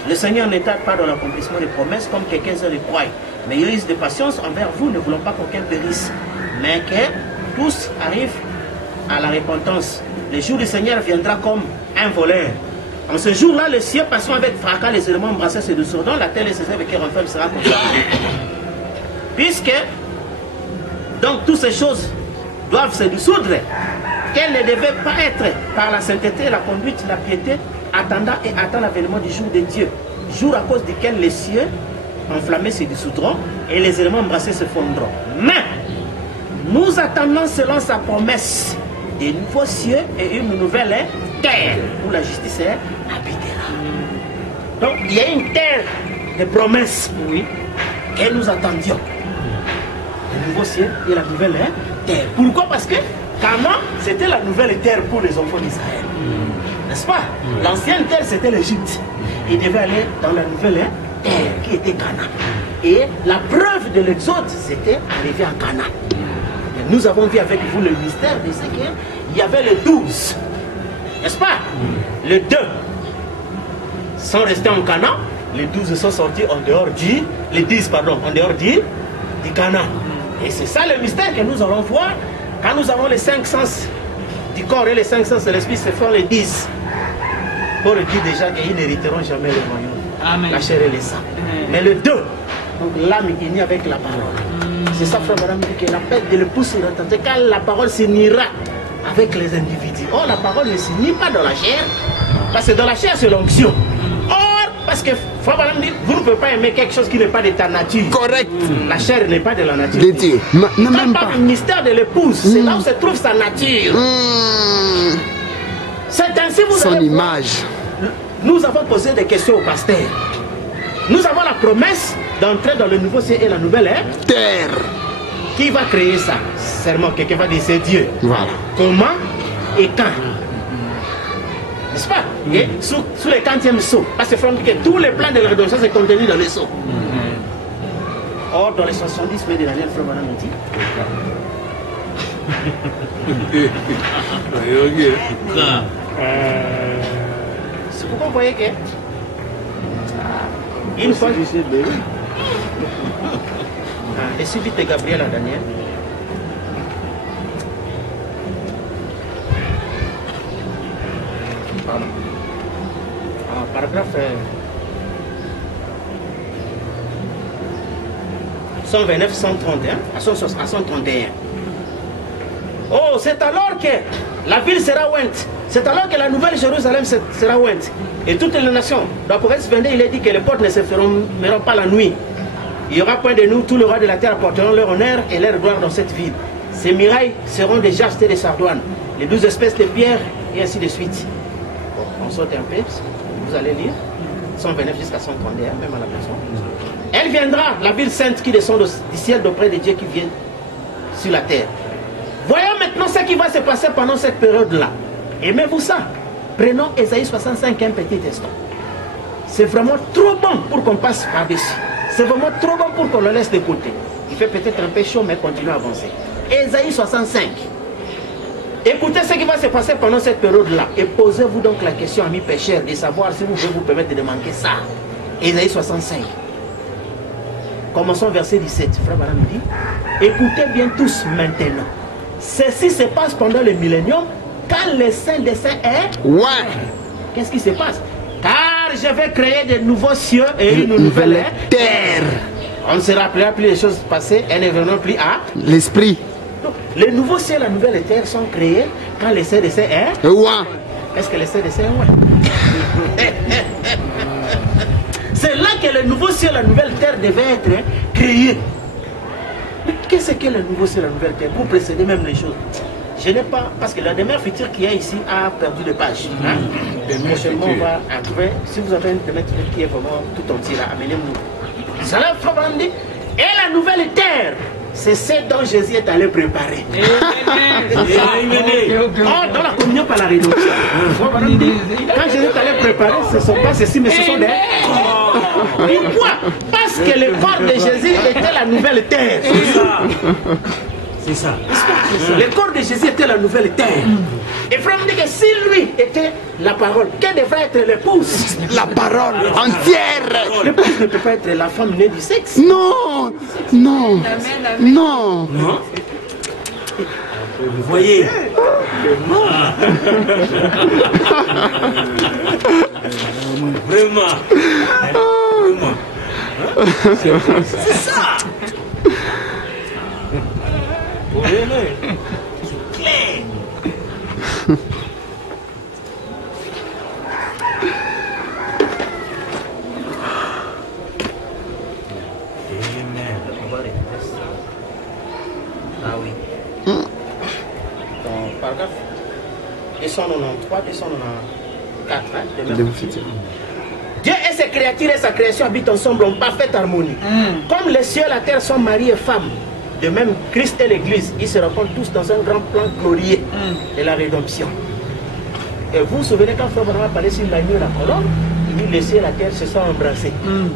Le Seigneur ne tarde pas dans l'accomplissement des promesses comme quelques-uns le croient. Mais il risque de patience envers vous, ne voulant pas qu'aucun périsse, mais que tous arrivent à la repentance. Le jour du Seigneur viendra comme un voleur. En ce jour-là, les cieux passeront avec fracas, les éléments embrassés se dissoudront, la terre et ses œuvres qui renferment sera consacrée. Puisque, donc, toutes ces choses doivent se dissoudre, qu'elles ne devaient pas être par la sainteté, la conduite, la piété, attendant et attend l'avènement du jour de Dieu, jour à cause duquel les cieux enflammés se dissoudront et les éléments embrassés se fondront. Mais, nous attendons selon sa promesse des nouveaux cieux et une nouvelle terre où la justice habitera. Donc il y a une terre de promesses, oui, que nous attendions. Le nouveau ciel et la nouvelle terre. Pourquoi? Parce que Canaan, c'était la nouvelle terre pour les enfants d'Israël. N'est-ce pas? L'ancienne terre, c'était l'Égypte. Ils devaient aller dans la nouvelle terre qui était Canaan. Et la preuve de l'exode, c'était arriver à Canaan. Nous avons vu avec vous le mystère de ce qu'il y avait les 12. N'est-ce pas? Les 2 sont restés en Canaan. Les 12 sont sortis en dehors du... Les 10, pardon, en dehors du Canaan. Et c'est ça le mystère que nous allons voir. Quand nous avons les 5 sens du corps et les 5 sens de l'esprit, ce sont les 10. Pour dire déjà qu'ils n'hériteront jamais le royaume. Amen. La chair et le sang. Mais le 2, donc l'âme est unie avec la parole. C'est ça, frère madame, que la paix de l'épouse sera tentée quand la parole s'unira avec les individus. Or, la parole ne s'unit pas dans la chair, parce que dans la chair, c'est l'onction. Or, parce que, frère madame, vous ne pouvez pas aimer quelque chose qui n'est pas de ta nature. Correct. La chair n'est pas de la nature. De Dieu. Quand par le mystère de l'épouse, c'est là où se trouve sa nature. C'est ainsi vous son allez image. voir. Nous avons posé des questions au pasteur. Nous avons la promesse d'entrer dans le nouveau ciel et la nouvelle terre. Qui va créer ça? Seulement quelqu'un va dire c'est Dieu. Voilà. Comment et quand? N'est-ce pas? Et sous le 40e sceau. Parce que tous les plans de la rédemption sont contenus dans les sceaux. Or, dans les 70 mai de l'année, le frère Madame dit. C'est pourquoi vous voyez que une fois et suivi de Gabriel à Daniel. Pardon. Paragraphe 129, 131 à 131. Oh, c'est alors que la ville sera ointe. C'est alors que la nouvelle Jérusalem sera ointe. Et toutes les nations. Dans Apocalypse 22, il est dit que les portes ne se fermeront pas la nuit. Il n'y aura point de nous, tous les rois de la terre apporteront leur honneur et leur gloire dans cette ville. Ces murailles seront des jastes et des sardoines, les 12 espèces de pierres, et ainsi de suite. Bon, on saute un peu, vous allez lire, 129 jusqu'à 131, même à la maison. Elle viendra, la ville sainte qui descend du ciel d'auprès de Dieu qui vient sur la terre. Voyons maintenant ce qui va se passer pendant cette période-là. Aimez-vous ça? Prenons Ésaïe 65 un petit instant. C'est vraiment trop bon pour qu'on passe par-dessus. C'est vraiment trop bon pour qu'on le laisse de côté. Il fait peut-être un peu chaud, mais continue à avancer. Ésaïe 65. Écoutez ce qui va se passer pendant cette période-là. Et posez-vous donc la question, amis pécheurs, de savoir si vous pouvez vous permettre de manquer ça. Ésaïe 65. Commençons verset 17. Frère Madame dit, écoutez bien tous maintenant. Ceci se passe pendant le millénium, quand le Saint des Saints est... Ouais. Qu'est-ce qui se passe? Car je vais créer de nouveaux cieux et une nouvelle terre. On ne se rappellera plus les choses passées et ne reviendront plus à l'esprit. Donc, les nouveaux cieux et la nouvelle terre sont créés quand le Saint des Saints est... Ouais. Est-ce que le Saint des Saints est... Ouais. C'est là que le nouveau ciel et la nouvelle terre devaient être créés. Mais qu'est-ce que le nouveau ciel et la nouvelle terre? Pour précéder même les choses. Je n'ai pas, parce que la demeure future qui est ici a perdu de pages. Hein? Prochainement, on va trouver, si vous avez une demeure qui est vraiment tout entier là, amenez-nous. Ça l'a dit. Et la nouvelle terre, c'est ce dont Jésus est allé préparer. Oh, dans la communion par la rédemption. Quand Jésus est allé préparer, ce ne sont pas ceci, mais ce sont des... Pourquoi? Parce que le corps de Jésus était la nouvelle terre. C'est ça. Le corps de Jésus était la nouvelle terre. Et frère me dit que si lui était la parole, quelle devrait être l'épouse? La parole entière. L'épouse ne peut pas être la femme née du sexe. Non, non, non. Non. Vous voyez. Vraiment. Vraiment. C'est ça. C'est clair. Ah oui. Dans paragraphe 293, 294, hein, de même. Dieu et ses créatures et sa création habitent ensemble en parfaite harmonie. Comme les cieux et la terre sont mari et femme, de même Christ et l'Église, ils se rencontrent tous dans un grand plan glorieux de la rédemption. Et vous vous souvenez quand Frère Branham parlait sur l'agneau et la colonne, il dit les cieux et la terre se sont embrassés.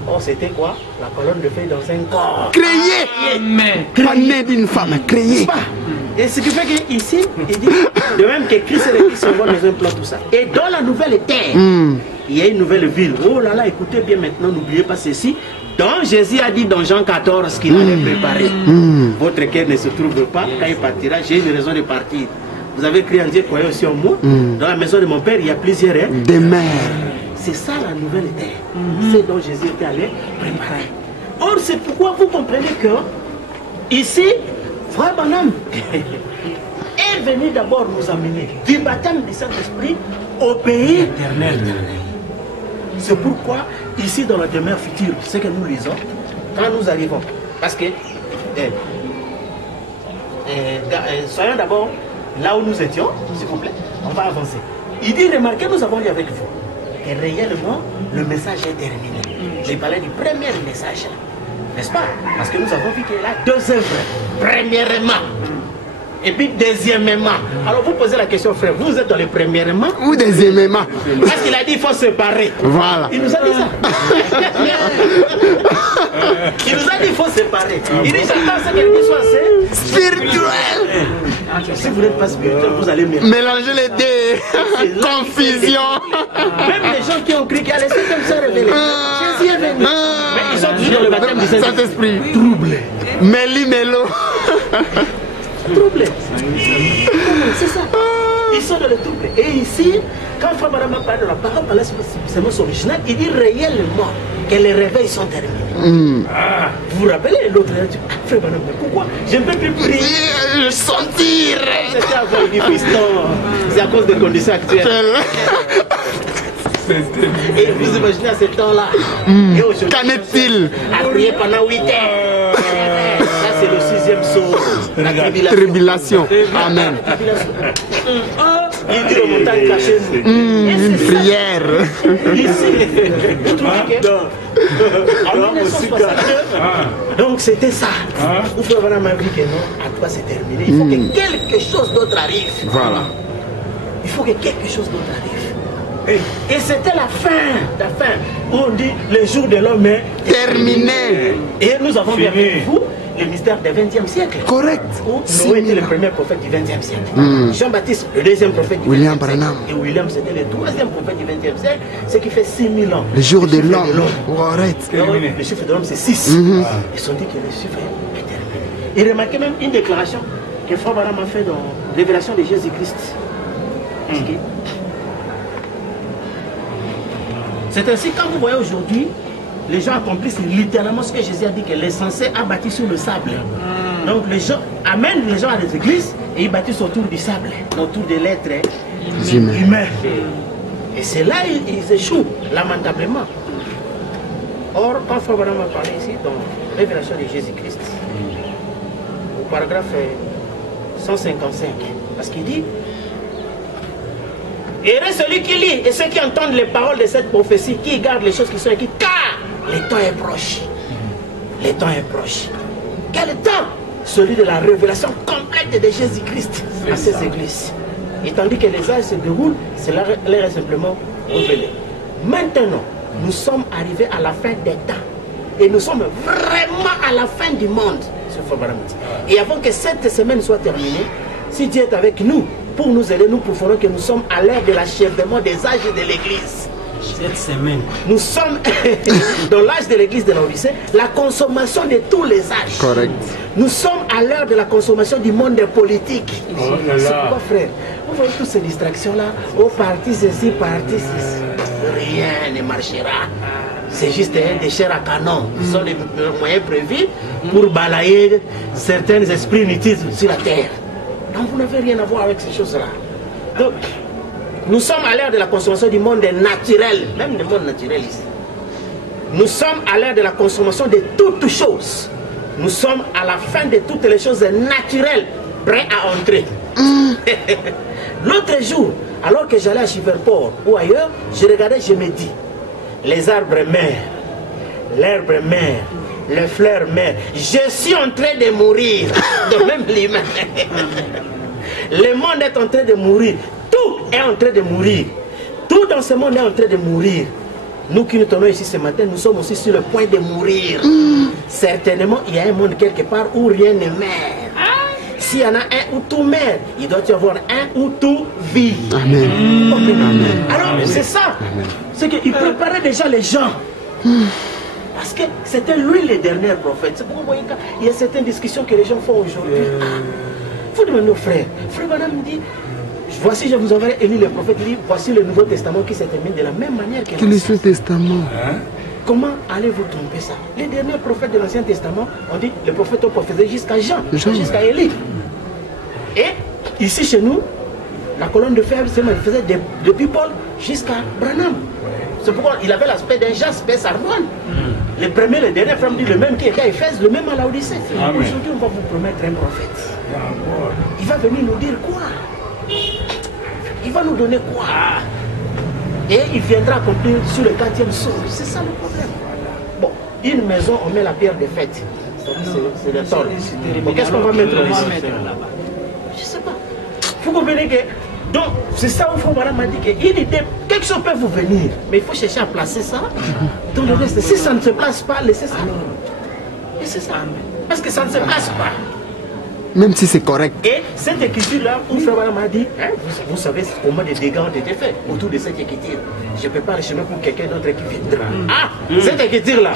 Or c'était quoi? La colonne de feuilles dans un corps. Créé. Pas né d'une femme, créé. Et ce qui fait qu'ici, il dit, de même que Christ et l'Église se rencontrent dans un plan, tout ça. Et dans la nouvelle terre, il y a une nouvelle ville. Oh là là, écoutez bien maintenant, n'oubliez pas ceci. Donc Jésus a dit dans Jean 14 qu'il allait préparer. Votre cœur ne se trouve pas. Quand il partira, j'ai une raison de partir. Vous avez crié en Dieu, croyez aussi en moi. Dans la maison de mon père, il y a plusieurs demeures. C'est ça la nouvelle terre. C'est dont Jésus était allé préparer. Or, c'est pourquoi vous comprenez que ici, Frère Branham est venu d'abord nous amener du baptême du Saint-Esprit au pays éternel. C'est pourquoi ici dans la demeure future, ce que nous lisons, quand nous arrivons, parce que soyons d'abord là où nous étions, s'il vous plaît, on va avancer. Il dit, remarquez, nous avons lu avec vous que réellement le message est terminé. J'ai parlé du premier message, n'est-ce pas? Parce que nous avons vu qu'il y a deux œuvres. Premièrement, et puis deuxièmement. Alors vous posez la question, frère, vous êtes dans le premièrement ou deuxièmement? Parce qu'il a dit qu'il faut séparer. Voilà. Il nous a dit ça. Il nous a dit qu'il faut séparer. Il dit j'attends ce qu'il soit assez spirituel. Si vous n'êtes pas spirituel, vous allez mélanger les deux. Confusion. Même les gens qui ont cru qu'il allait se révéler. Jésus est venu. Mais ils sont toujours dans le baptême du Saint-Esprit. Troublés. Méli-mélo. Troublés. C'est ça. Ils sont dans le trouble. Et ici, quand Frère Branham parle de la parole, par la sémence originale, il dit réellement que les réveils sont terminés. Vous vous rappelez l'autre, Frère Branham, pourquoi je ne peux plus prier? Sentir. C'était avant, il dit fiston, c'est à cause des conditions actuelles. Et vous imaginez à ce temps-là. Qu'en est-il? À prier pendant 8 heures. Ça, c'est le 6e saut. La tribulation. Amen. Il dit le montagne cachée. Prière. Vous trouvez que en 1962, donc c'était ça. Vous pouvez voir ma vie que non, à quoi c'est terminé. Il faut que quelque chose d'autre arrive. Voilà. Il faut que quelque chose d'autre arrive. Et c'était la fin, où on dit le jour de l'homme est terminé. Et nous avons vu avec vous le mystère du XXe siècle. Correct. Où Noé était le premier prophète du XXe siècle. Jean-Baptiste, le deuxième prophèt du William XXe siècle. Branham. Et William, c'était le troisième prophète du XXe siècle, ce qui fait 6000 ans. Le jour de l'homme. Correct. Le chiffre de l'homme, c'est 6. Ils ont dit que le chiffre est terminé. Et remarquez même une déclaration que Frère Branham a fait dans Révélation de Jésus-Christ. C'est ainsi, quand vous voyez aujourd'hui, les gens accomplissent littéralement ce que Jésus a dit, que l'essentiel a bâti sur le sable. Donc les gens amènent les gens à des églises et ils bâtissent autour du sable, autour des lettres humains. Et c'est là ils échouent, lamentablement. Or, quand Frère Branham a parlé ici, dans Révélation de Jésus-Christ, au paragraphe 155, parce qu'il dit, heureux celui qui lit et ceux qui entendent les paroles de cette prophétie, qui gardent les choses qui sont écrites, car le temps est proche. Le temps est proche. Quel temps? Celui de la révélation complète de Jésus-Christ à ces églises. Et tandis que les âges se déroulent, cela leur est simplement révélé. Maintenant, nous sommes arrivés à la fin des temps. Et nous sommes vraiment à la fin du monde. que Frère Branham dit. Et avant que cette semaine soit terminée, si Dieu est avec nous, pour nous aider, nous prouvons que nous sommes à l'ère de l'achèvement des âges de l'Église. Cette semaine. Nous sommes dans l'âge de l'Église de l'Odyssée, la consommation de tous les âges. Correct. Nous sommes à l'heure de la consommation du monde politique. Oh là là. C'est pourquoi, frère, vous voyez toutes ces distractions-là, au parti ceci, parti ceci, rien ne marchera. C'est juste des chairs à canon. Ce sont des moyens prévus pour balayer certains esprits inutiles sur la terre. Donc vous n'avez rien à voir avec ces choses-là. Donc, nous sommes à l'ère de la consommation du monde naturel, même le monde naturel ici. Nous sommes à l'ère de la consommation de toutes choses. Nous sommes à la fin de toutes les choses naturelles, prêts à entrer. L'autre jour, alors que j'allais à Chiverport ou ailleurs, je regardais, je me dis, les arbres meurent, l'herbe meurt, les fleurs meurent. Je suis en train de mourir, de même l'humain. Le monde est en train de mourir. Tout est en train de mourir. Tout dans ce monde est en train de mourir. Nous qui nous tenons ici ce matin, nous sommes aussi sur le point de mourir. Certainement, il y a un monde quelque part où rien ne meurt. S'il y en a un où tout meurt, il doit y avoir un où tout vit. Amen. Amen. Alors, c'est ça. C'est qu'il préparait déjà les gens. Parce que c'était lui le dernier prophète. C'est pourquoi vous voyez qu'il y a certaines discussions que les gens font aujourd'hui. Vous demandez nos frères. Frère Branham dit, voici je vous enverrai Élie le prophète. Il dit, voici le Nouveau Testament qui se termine de la même manière que l'Ancien Testament. Comment allez-vous tromper ça? Les derniers prophètes de l'Ancien Testament, on dit, les prophètes ont prophétisé jusqu'à Jean, jusqu'à Élie. Et ici chez nous, la colonne de fer se manifestait depuis Paul jusqu'à Branham. C'est pourquoi il avait l'aspect d'un Jasper Sardoine. Les premiers, les derniers frères me disent le même qui était à Éphèse, le même à Laodicée. Aujourd'hui, on va vous promettre un prophète. Il va venir nous dire quoi? Il va nous donner quoi? Et il viendra accomplir sur le 4e saut. C'est ça le problème. Bon, une maison, on met la pierre de fête. C'est le tol. Bon, qu'est-ce qu'on va mettre ici? Je ne sais pas. Vous comprenez que... Donc, c'est ça où Frère Branham m'a dit qu'une idée, quelque chose peut vous venir. Mais il faut chercher à placer ça dans le reste. Si ça ne se place pas, laissez ça. Laissez ça. Parce que ça ne se place pas. Même si c'est correct. Et cette écriture-là, où Frère Branham m'a dit, hein, vous savez comment des dégâts ont été faits autour de cette écriture. Je ne peux pas le chemin pour quelqu'un d'autre qui viendra. Ah, cette écriture-là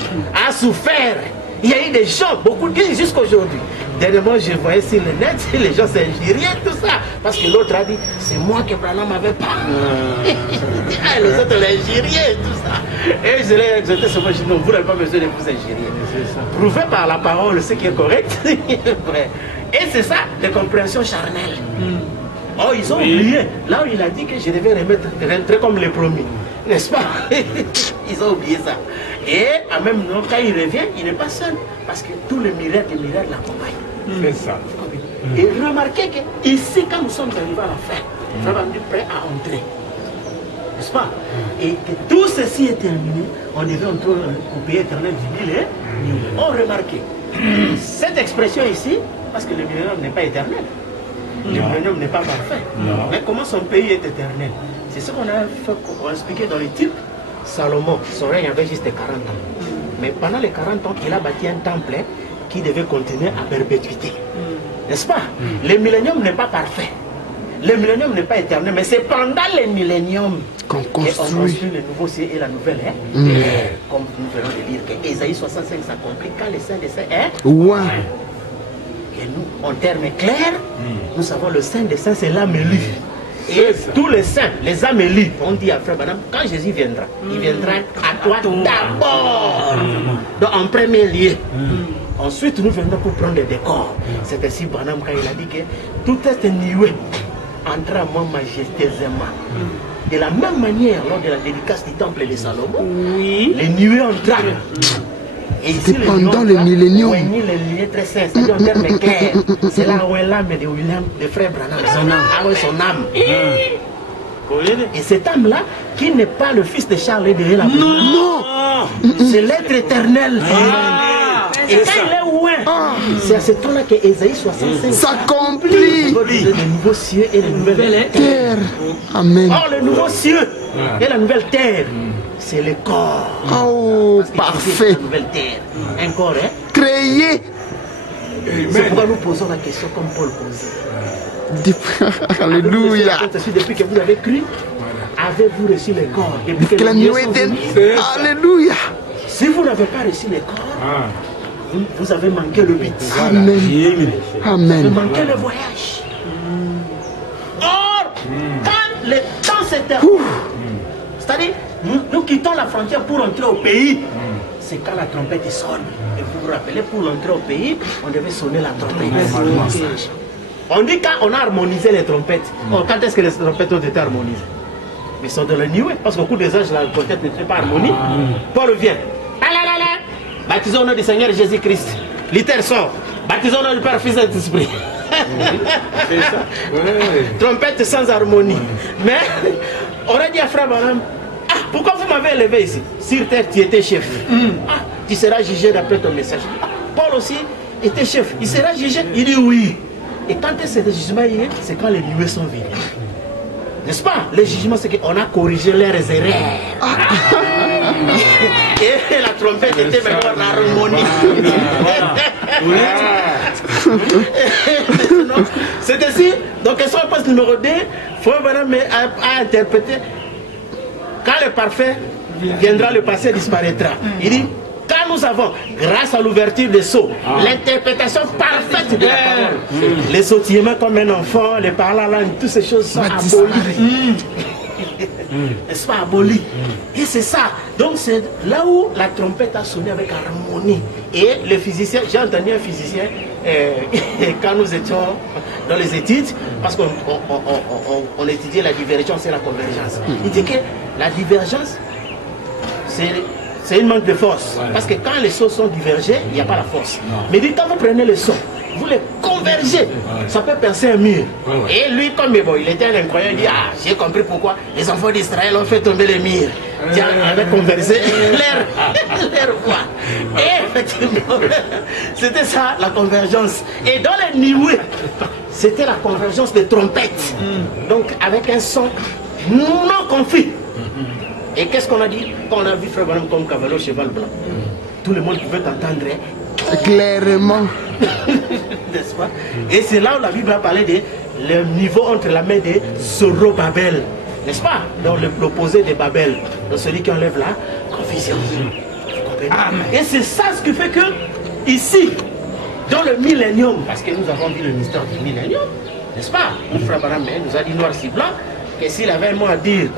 a souffert. Il y a eu des gens, beaucoup de gens jusqu'à aujourd'hui. Dernièrement, je voyais sur le net, les gens s'injuriaient, tout ça. Parce que l'autre a dit, c'est moi que Branham m'avait pas. Les autres l'injuriaient, tout ça. Et je l'ai exhorté ce moment, je dis, non, vous n'avez pas besoin de vous injurier. Prouvez par la parole ce qui est correct. Et c'est ça, les compréhensions charnelles. Oh, ils ont oublié. Là où il a dit que je devais rentrer comme les promis. N'est-ce pas? Ils ont oublié ça. Et en même temps, quand il revient, il n'est pas seul. Parce que tous les miracles l'accompagnent. C'est ça. Et remarquez que ici, quand nous sommes arrivés à la fin, nous sommes prêts à entrer. N'est-ce pas? Et que tout ceci est terminé, on devait entrer au pays éternel du mille. On remarque cette expression ici, parce que le millénaire n'est pas éternel. Le millénaire n'est pas parfait. Mais comment son pays est éternel? C'est ce qu'on a expliqué dans les types. Salomon, son règne avait juste 40 ans. Mais pendant les 40 ans, il a bâti un temple qui devait continuer à perpétuité. N'est-ce pas? Le millénium n'est pas parfait. Le millénium n'est pas éternel, mais c'est pendant le millénium qu'on construit le nouveau ciel et la nouvelle ère. Comme nous venons de dire que Ésaïe 65 s'accomplit quand le Saint des Saints est. Et nous, en termes clairs, nous savons le Saint des Saints, c'est l'âme élue. Et tous les saints, les âmes élues, on dit à Frère Branham, quand Jésus viendra, il viendra à toi d'abord. Donc en premier lieu. Ensuite, nous viendrons pour prendre des décors. C'est ainsi Branham quand il a dit que tout est nué entre à moi majestueusement. De la même manière, lors de la dédicace du temple de Salomon, les nuées entrent. Et ici, pendant le millénium. les nuées très saintes, c'est-à-dire en termes clairs. C'est là où est l'âme de William, de Frère Branham. Son âme. Ah oui, son âme. Et cette âme-là, qui n'est pas le fils de Charles et de Hélène. Non, c'est l'être éternel. Et quand il est loin, c'est à ce temps-là que Ésaïe 65 s'accomplit. Les nouveaux cieux et les nouvelles terres. Amen. Or, les nouveaux cieux et la nouvelle terre, c'est le corps. Oh, parfait. La nouvelle terre. Un corps, hein? Créé C'est pourquoi nous posons la question comme Paul posait. Alléluia. Depuis que vous avez cru, avez-vous reçu les corps? Depuis que les nuées sont venues? Alléluia. Si vous n'avez pas reçu les corps, vous avez manqué le but. Amen. Vous avez Amen. manqué le voyage. Or, quand le temps s'est terminé, c'est-à-dire, nous quittons la frontière pour entrer au pays, c'est quand la trompette sonne. Et vous vous rappelez, pour entrer au pays, on devait sonner la trompette. On dit quand on a harmonisé les trompettes. Or, quand est-ce que les trompettes ont été harmonisées? Mais ils sont dans le nuée, parce qu'au cours des âges, la trompette n'était pas harmonie. Paul vient. Baptisons au nom du Seigneur Jésus-Christ. L'iter sort. Baptisons au nom du Père, Fils et Saint-Esprit. Trompette sans harmonie. Mais on a dit à Frère Branham, ah, pourquoi vous m'avez élevé ici? Sur terre, tu étais chef. Ah, tu seras jugé d'après ton message. Ah, Paul aussi était chef. Il sera jugé? Il dit oui. Et quand est-ce que le jugement y est? C'est quand les nuées sont venues. N'est-ce pas? Le jugement, c'est qu'on a corrigé leurs erreurs. Et la trompette était maintenant en harmonie. C'est ainsi. Donc, question poste numéro 2, Frère Branham a interprété quand le parfait viendra, le passé disparaîtra. Il dit, quand nous avons, grâce à l'ouverture des sceaux, l'interprétation parfaite de la parole, les sautillements comme un enfant, les paroles à langue, toutes ces choses sont abolies. N'est-ce pas, abolies? Et c'est ça. Donc c'est là où la trompette a sonné avec harmonie. Et le physicien, j'ai entendu un physicien, quand nous étions dans les études, parce qu'on étudiait la divergence et la convergence. Il dit que la divergence, c'est une manque de force. Parce que quand les sons sont divergés, il n'y a pas la force. Mais dit, quand vous prenez les sons, vous les convergez, ça peut percer un mur. Et lui, comme il était un incroyant, il dit, ah, j'ai compris pourquoi les enfants d'Israël ont fait tomber les murs. Tiens, avec conversé leur voix. Et effectivement, c'était ça, la convergence. Et dans les niveaux, c'était la convergence des trompettes. Donc, avec un son non confus. Et qu'est-ce qu'on a dit? Quand on a vu Frère Branham comme cavalier au cheval blanc, tout le monde pouvait entendre clairement. N'est-ce pas? Et c'est là où la Bible a parlé de le niveau entre la main de Zorobabel. N'est-ce pas? Donc l'opposé de Babel. Donc celui qui enlève la confusion. Vous comprenez? Et c'est ça ce qui fait que, ici, dans le millénium, parce que nous avons vu le mystère du millénium, n'est-ce pas? Frère Branham nous a dit noir si blanc, que s'il avait un mot à dire,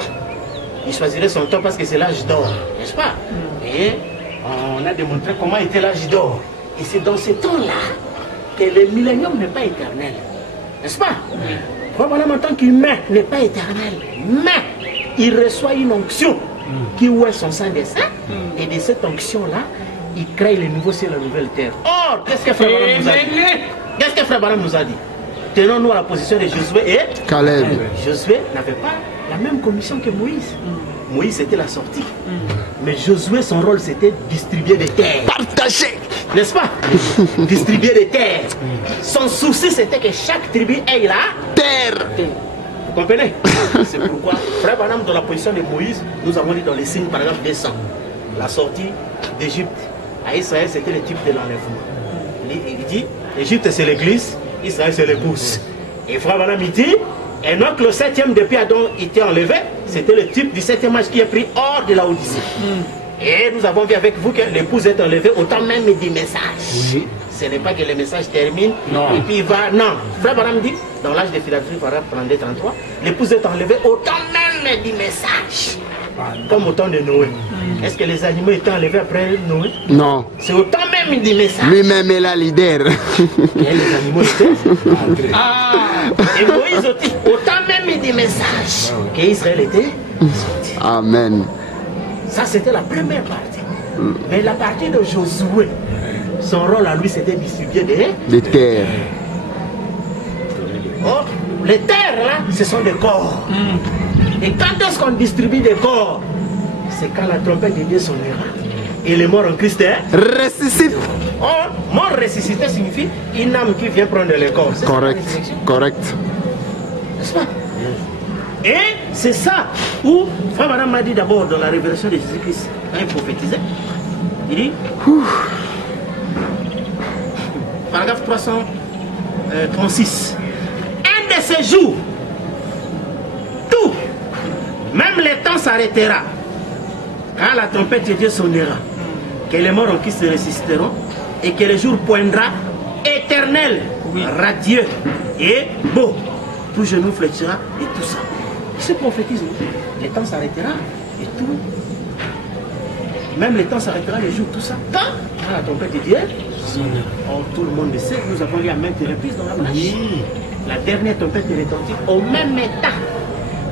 il choisirait son temps parce que c'est l'âge d'or, n'est-ce pas? Et on a démontré comment était l'âge d'or. Et c'est dans ce temps-là que le millénium n'est pas éternel, n'est-ce pas? Frère en tant qu'humain n'est pas éternel, mais il reçoit une onction qui ouvre son sang des saints, et de cette onction-là, il crée le nouveau ciel et la nouvelle terre. Or, qu'est-ce que Frère Branham nous a dit? Qu'est-ce que Frère Branham nous a dit? Tenons-nous à la position de Josué et Caleb. Josué n'avait pas la même commission que Moïse. Moïse, c'était la sortie. Mais Josué, son rôle, c'était distribuer des terres. Partager. N'est-ce pas? Distribuer des terres. Son souci, c'était que chaque tribu ait la Terre. Vous comprenez? C'est pourquoi, Frère Branham, dans la position de Moïse, nous avons dit dans les signes, par exemple, des sangs. La sortie d'Égypte à Israël, c'était le type de l'enlèvement. Il dit, l'Égypte, c'est l'église, Israël, c'est l'épouse. Et Frère Branham, il dit, et donc le 7e depuis Adam était enlevé, c'était le type du 7e âge qui est pris hors de la Odyssée. Et nous avons vu avec vous que l'épouse est enlevée au temps même du message. Oui. Ce n'est pas que le message termine et puis il va. Non. Frère Branham dit, dans l'âge de Philadelphie, par exemple, 33, l'épouse est enlevée au temps même du message. Comme au temps de Noé. Est-ce que les animaux étaient enlevés après Noé? Non. C'est au temps même du message. Lui-même est la leader. Et les animaux étaient. Et Moïse aussi, au temps même du message qu'Israël était sorti. Amen. Ça, c'était la première partie. Mais la partie de Josué, son rôle à lui, c'était distribuer des terres. Oh, les terres, là, ce sont des corps. Et quand est-ce qu'on distribue des corps? C'est quand la trompette de Dieu sonnera. Et les morts en Christ ressuscite. Oh, mort ressuscité signifie une âme qui vient prendre les corps. Correct, correct. N'est-ce pas? Et c'est ça où Frère Branham m'a dit d'abord dans la révélation de Jésus-Christ, quand il prophétisait, il dit paragraphe 336. Un de ces jours, tout, même le temps s'arrêtera. Quand la trompette de Dieu sonnera, que les morts en Christ se ressusciteront et que le jour poindra, éternel, radieux et beau. Tout genou fléchira et tout ça. Ce prophétisme, le temps s'arrêtera et tout. Même le temps s'arrêtera, les jours, tout ça. Quand la trompette de Dieu, tout le monde le sait, nous avons lu à maintes reprises dans la marche. La dernière trompette de retentit au même état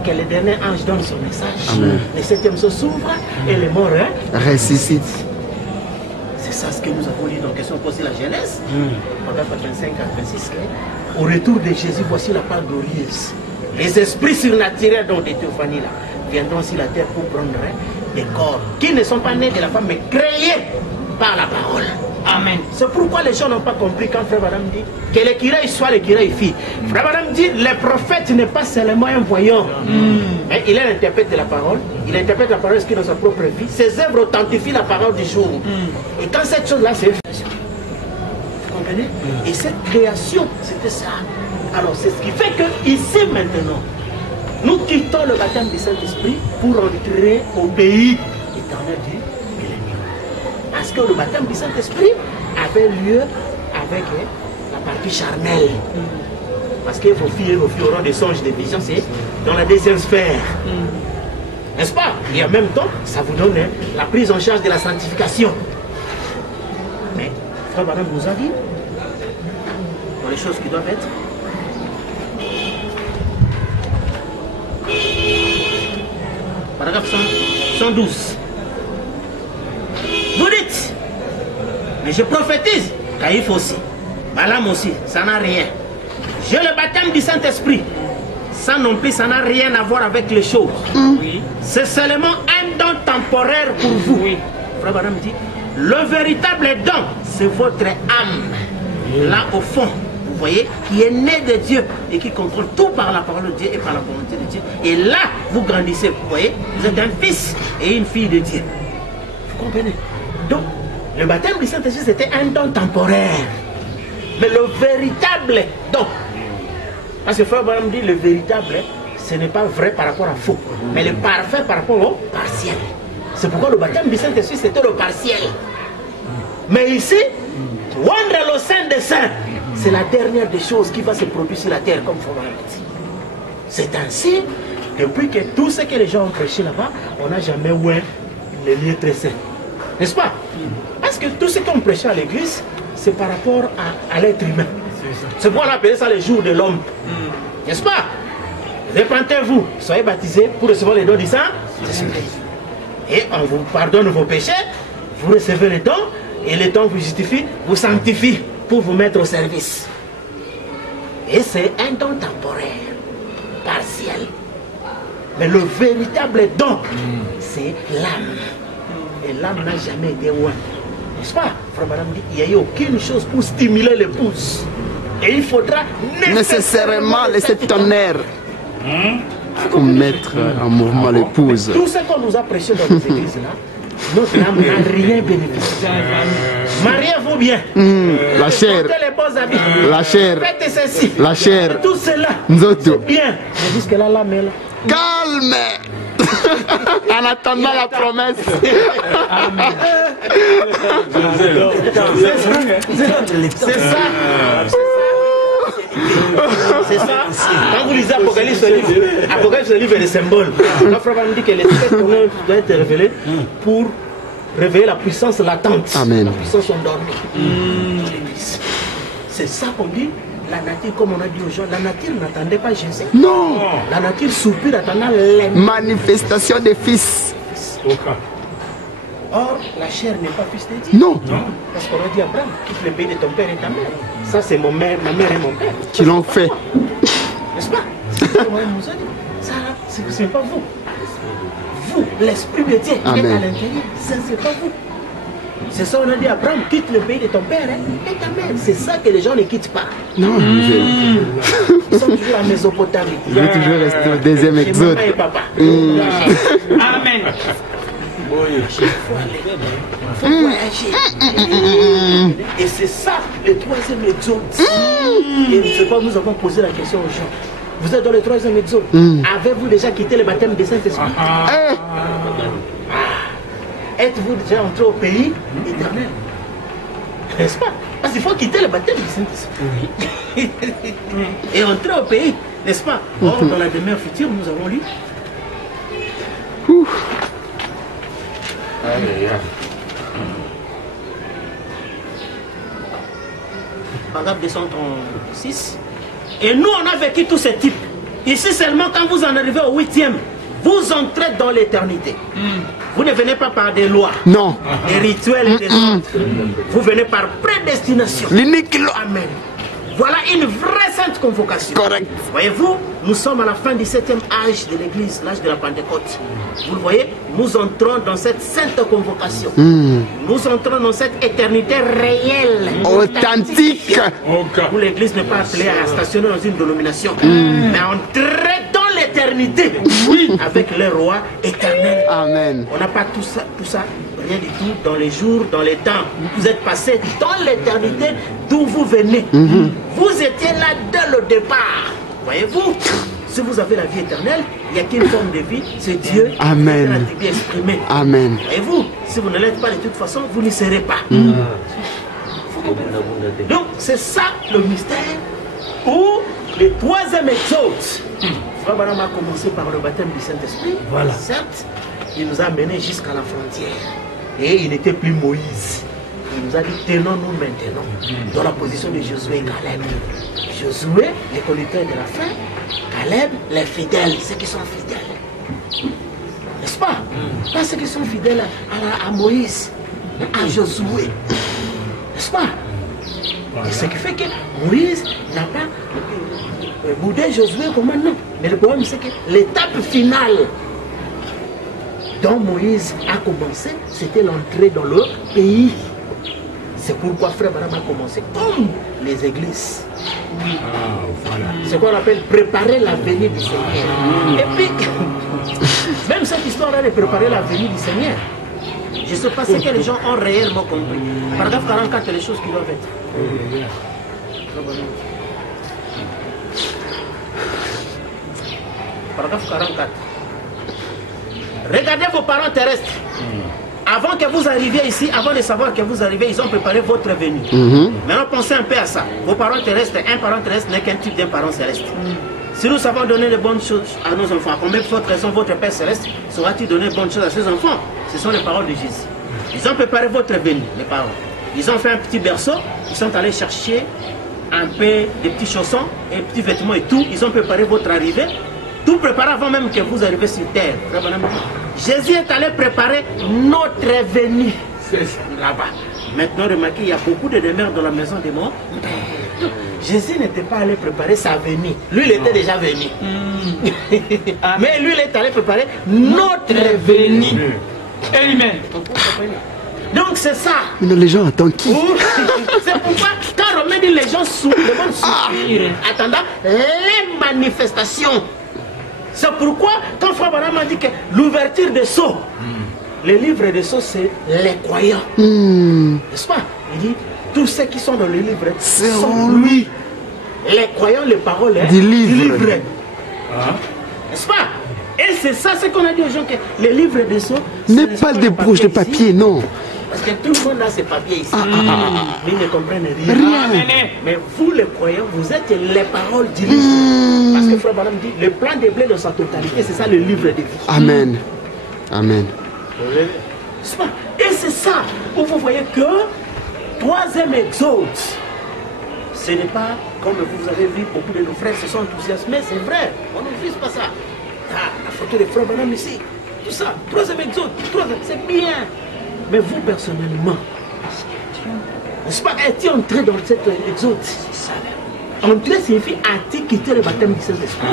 que le dernier ange donne son message. Amen. Le septième saut s'ouvre et les morts Ressuscite. C'est ça ce que nous avons lu dans la question posée la Genèse, paragraphe 85 à 26. Au retour de Jésus, voici la part glorieuse. Les esprits surnaturels dont des théophanies là viendront sur la terre pour prendre des corps qui ne sont pas nés de la femme mais créés par la parole. Amen. C'est pourquoi les gens n'ont pas compris quand Frère Madame dit que l'écureuil soit l'écureuil fille. Frère Madame dit le prophète n'est pas seulement un voyant. Mais il est l'interprète de la parole. Il interprète la parole qui est dans sa propre vie. Ses œuvres authentifient la parole du jour. Et quand cette chose-là c'est création. Vous comprenez? Et cette création, c'était ça. Alors c'est ce qui fait que ici maintenant, nous quittons le baptême du Saint-Esprit pour entrer au pays éternel du millénaire. Parce que le baptême du Saint-Esprit avait lieu avec la partie charnelle. Parce que vos filles auront des songes, des visions, c'est dans la deuxième sphère. N'est-ce pas? Et en même temps, ça vous donne la prise en charge de la sanctification. Mais, Frère Madame vous a dit, dans les choses qui doivent être, paragraphe 112. Vous dites, mais je prophétise, Caïphe aussi, Balaam aussi, ça n'a rien. J'ai le baptême du Saint-Esprit. Ça non plus, ça n'a rien à voir avec les choses. C'est seulement un don temporaire pour vous. Frère Balaam dit, le véritable don, c'est votre âme. Là au fond, vous voyez, qui est né de Dieu et qui contrôle tout par la parole de Dieu et par la volonté de Dieu. Et là, vous grandissez, vous voyez, vous êtes un fils et une fille de Dieu. Vous comprenez? Donc, le baptême du Saint-Esprit, c'était un don temporaire. Mais le véritable don, parce que Frère Branham dit le véritable, ce n'est pas vrai par rapport à faux, mais le parfait par rapport au partiel. C'est pourquoi le baptême du Saint-Esprit, c'était le partiel. Mais ici, rendre le Saint des Saints, c'est la dernière des choses qui va se produire sur la terre, comme Frère Branham dit. C'est ainsi, depuis que tout ce que les gens ont prêché là-bas, on n'a jamais eu les lieux très saints. N'est-ce pas? Parce que tout ce qu'on prêchait à l'église, c'est par rapport à l'être humain. C'est pourquoi on appelle ça le jour de l'homme. N'est-ce pas? Répentez-vous, soyez baptisés pour recevoir les dons du Saint-Esprit. Et on vous pardonne vos péchés, vous recevez les dons, et les dons vous justifient, vous sanctifient pour vous mettre au service. Et c'est un don temporaire, partiel. Mais le véritable don, c'est l'âme. Et l'âme n'a jamais été loin. N'est-ce pas? Frère Madame dit, il n'y a eu aucune chose pour stimuler l'épouse. Et il faudra nécessairement laisser ton air pour mettre en mouvement l'épouse. Tout ce qu'on nous a prêché dans les églises-là, notre âme n'a rien bénéficié. Mariez-vous bien. La chair. Portez les beaux habits. La chair. Faites ceci. La chair. Tout cela. Nzoto. Bien. Mais jusque-là, l'âme est là. Calme. En attendant la promesse. C'est ça. C'est ça. Quand vous lisez Apocalypse, le livre est des symboles. La Frère me dit que les sept honneurs doivent être révélés pour révéler la puissance latente. Amen. La puissance endormie. C'est ça qu'on dit. La nature, comme on a dit aux gens, la nature n'attendait pas Jésus. Non. La nature soupire attendant les manifestation des fils. Or, la chair n'est pas fils de Dieu. Non. Parce qu'on a dit à Abraham, quitte le pays de ton père et ta mère. Ça, c'est ma mère et mon père. Qui l'ont fait. N'est-ce pas? C'est ce que nous a dit. Ça, ce n'est pas vous. Vous, l'Esprit de Dieu, qui est à l'intérieur, ça, c'est pas vous. C'est ça, on a dit à Abraham, quitte le pays de ton père et ta mère. C'est ça que les gens ne quittent pas. Non. Ils sont toujours à Mésopotamie. Ils vont toujours rester au deuxième exode. Maman et papa. Amen. Faut voyager. Et c'est ça le troisième exode. Et je sais pas, nous avons posé la question aux gens. Vous êtes dans le troisième exode. Avez-vous déjà quitté le baptême du Saint-Esprit? Êtes-vous déjà entré au pays éternel? N'est-ce pas? Parce qu'il faut quitter le baptême du Saint-Esprit. Et entrer au pays, n'est-ce pas? Or, dans la demeure future, nous avons lu. Paragraphe 236. Et nous, on a vécu tous ces types. Ici seulement, quand vous en arrivez au 8e, vous entrez dans l'éternité. Vous ne venez pas par des lois, Non. des rituels et des ordres. Vous venez par prédestination. L'unique loi. Amen. Voilà une vraie sainte convocation. Correct. Voyez-vous, nous sommes à la fin du 7e âge de l'Église, l'âge de la Pentecôte. Vous le voyez, nous entrons dans cette sainte convocation. Nous entrons dans cette éternité réelle, Authentique. où l'Église n'est pas appelée à stationner dans une dénomination, mais entrer dans l'éternité, avec le roi éternel. Amen. On n'a pas tout ça, rien du tout dans les jours, dans les temps. Vous êtes passé dans l'éternité d'où vous venez. Vous étiez là dès le départ. Voyez-vous, si vous avez la vie éternelle, il n'y a qu'une forme de vie, c'est Dieu. Amen. Qui est exprimé. Amen. Voyez-vous, si vous ne l'êtes pas de toute façon, vous n'y serez pas. Donc, c'est ça le mystère où le troisième exode. Frère Branham a commencé par le baptême du Saint-Esprit. Voilà. Certes, il nous a menés jusqu'à la frontière. Et il n'était plus Moïse. Il nous a dit, tenons-nous maintenant dans la position de Josué et Caleb. Josué, les conducteurs de la fin. Caleb, les fidèles, ceux qui sont fidèles. N'est-ce pas? Pas ceux qui sont fidèles à Moïse, à Josué. N'est-ce pas? Et ce qui fait que Moïse n'a pas boudé Josué comme maintenant. Mais le problème, c'est que l'étape finale dont Moïse a commencé, c'était l'entrée dans le pays. C'est pourquoi Frère Branham a commencé comme les églises. Voilà. C'est qu'on appelle préparer la venue du Seigneur. Et puis, même cette histoire-là de préparer la venue du Seigneur, je ne sais pas ce que les gens ont réellement compris. Paragraphe 44, les choses qui doivent être. Paragraphe 44. Regardez vos parents terrestres. Avant que vous arriviez ici, avant de savoir que vous arrivez, ils ont préparé votre venue. Maintenant, pensez un peu à ça. Vos parents terrestres, un parent terrestre n'est qu'un type d'un parent céleste. Si nous savons donner les bonnes choses à nos enfants, à combien de votre raison votre Père céleste saura-t-il donner les bonnes choses à ses enfants? Ce sont les paroles de Jésus. Ils ont préparé votre venue, les parents. Ils ont fait un petit berceau, ils sont allés chercher un peu de petits chaussons et petits vêtements et tout. Ils ont préparé votre arrivée. Tout préparé avant même que vous arriviez sur terre. Jésus est allé préparer notre venue là-bas. Maintenant, remarquez, il y a beaucoup de demeures dans la maison des morts. Jésus n'était pas allé préparer sa venue. Lui, il était déjà venu. Mais lui, il est allé préparer notre venue. Amen. Donc, c'est ça. Mais les gens attendent qui? C'est pourquoi, quand Romain dit les gens soupirent, attendant les manifestations. C'est pourquoi, quand Frère Branham a dit que l'ouverture des sceaux, le livre des sceaux, c'est les croyants. N'est-ce pas? Il dit, tous ceux qui sont dans le livre sont lui. Les croyants, les paroles du livre. N'est-ce pas? Et c'est ça ce qu'on a dit aux gens, que le livre des sceaux n'est pas des broches de papier, non. Parce que tout le monde a ses papiers ici. Mais ils ne comprennent rien. Mais vous, les croyants, vous êtes les paroles du livre. Parce que Frère Branham dit, le plan de blé dans sa totalité, c'est ça le livre de vie. Amen. Amen. Et c'est ça où vous voyez que troisième exode, ce n'est pas comme vous avez vu, beaucoup de nos frères se sont enthousiasmés, c'est vrai, on ne vise pas ça. La photo de Frère Branham ici, tout ça, troisième exode, c'est bien. Mais vous personnellement, n'est-ce pas, es-tu entré dans cet exode? Entrer signifie as-tu quitté le baptême du Saint-Esprit?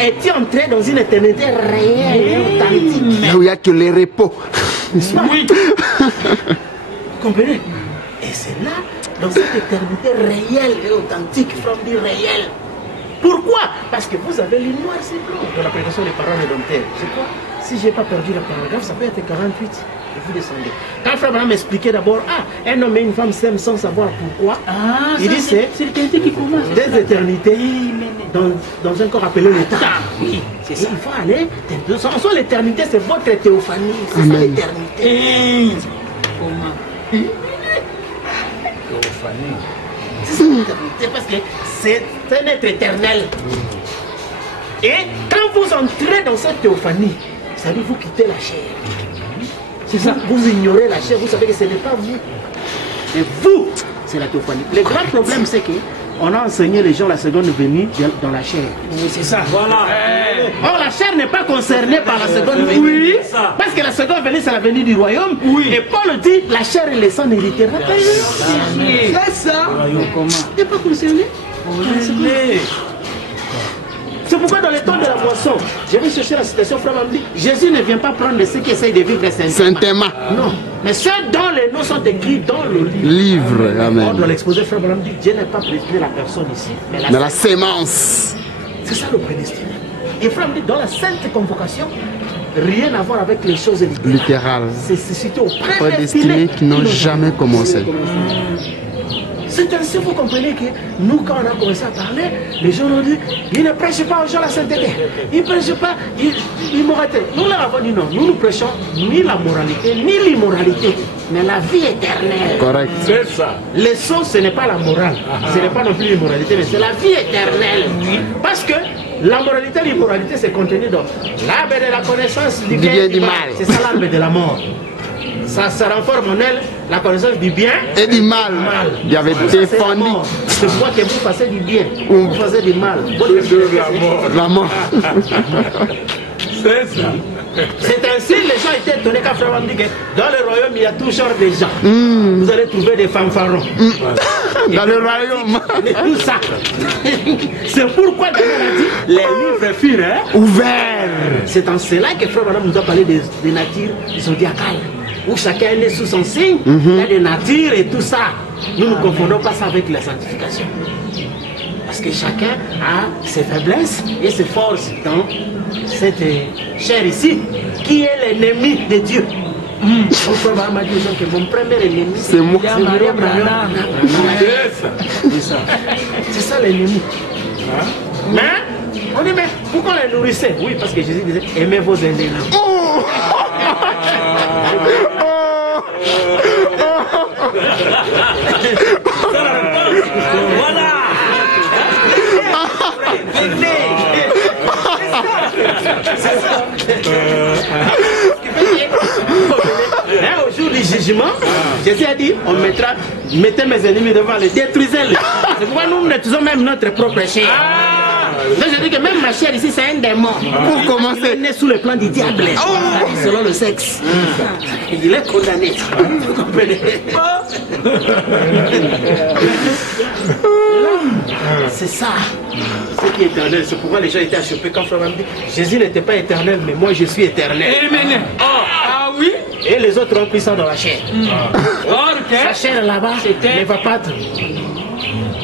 Es-tu entré dans une éternité réelle et authentique? Là où il n'y a que les repos. Oui. Vous comprenez? Et c'est là, dans cette éternité réelle et authentique, from dit réelle. Pourquoi? Parce que vous avez lu noir sur blanc dans la prédication des paroles rédempteurs. C'est quoi? Si je n'ai pas perdu le paragraphe, ça peut être 48. Et vous descendez. Quand Frère Branham m'expliquait d'abord, un homme et une femme s'aiment sans savoir pourquoi, il dit c'est l'éternité qui commence. Des éternités dans un corps appelé le temps. Oui, c'est ça. Il faut aller. Sans l'éternité, c'est votre théophanie. C'est ça l'éternité. Comment? Théophanie. C'est ça l'éternité parce que c'est un être éternel. Et quand vous entrez dans cette théophanie, ça veut vous quitter la chair. C'est ça, vous ignorez la chair, vous savez que ce n'est pas vous. Mais vous, c'est la théophanie. Le grand problème, c'est qu'on a enseigné les gens la seconde venue dans la chair. Oui, c'est ça. Voilà. Or, la chair n'est pas concernée par la seconde venue. Oui. Parce que la seconde venue, c'est la venue du royaume. Oui. Et Paul dit, la chair et le sang n'héritera pas. C'est ça. n'est pas concerné. C'est pourquoi dans le temps de la moisson, je vais chercher la citation, Frère Branham dit, Jésus ne vient pas prendre ceux qui essayent de vivre saintement. Non, mais ceux dont les noms sont écrits dans le livre. Amen. Or, dans l'exposé, Frère Branham dit, Dieu n'a pas prédestiné la personne ici, mais la sémence. C'est ça le prédestiné. Et Frère Branham dit, dans la sainte convocation, rien à voir avec les choses littérales. C'est situé au prédestiné qui n'ont jamais commencé. C'est ainsi, vous comprenez que nous, quand on a commencé à parler, les gens ont dit, ils ne prêchent pas aux gens la sainteté, ils ne prêchent pas l'immoralité. Nous leur avons dit non, nous prêchons ni la moralité, ni l'immoralité, mais la vie éternelle. Correct. C'est ça. Les sons, ce n'est pas la morale, ce n'est pas non plus l'immoralité, mais c'est la vie éternelle. Parce que la moralité et l'immoralité, c'est contenu dans l'arbre de la connaissance du bien et du mal. C'est ça l'arbre de la mort. Ça renforce en elle la connaissance du bien et du mal. Il y avait défendu. C'est pourquoi que vous fassiez du bien, vous faisiez du mal. La mort. C'est ça. C'est ainsi les gens étaient étonnés quand Frère Branham dit que dans le royaume il y a tout genre de gens. Vous allez trouver des fanfarons. Dans le royaume. Et tout ça. C'est pourquoi Daniel a dit les livres furent ouverts. C'est en cela que Frère Branham nous a parlé des natures zodiacales. Où chacun est né sous son signe, il y a des natures et tout ça. Nous ne confondons pas ça avec la sanctification. Parce que chacun a ses faiblesses et ses forces dans cette chair ici, qui est l'ennemi de Dieu. Frère Branham a dit aux gens que mon premier ennemi, c'est moi. C'est ça l'ennemi. Mais on dit, mais pourquoi les nourrissez? Oui, parce que Jésus disait, aimez vos ennemis. Voilà. Au jour du jugement, Jésus a dit, on mettez mes ennemis devant les, détruisez-les. C'est pourquoi nous détruisons même notre propre chair. Donc je dis que même ma chair ici, c'est un démon. Pour commencer. Il est né sous le plan du diable, selon le sexe. Il est condamné. Vous comprenez? C'est ça. Ce qui est éternel. C'est pourquoi les gens étaient achoppés quand Frère Branham dit Jésus n'était pas éternel, mais moi je suis éternel. Ah oui. Et les autres ont pris ça dans la chair. Sa chair là-bas ne va pas être.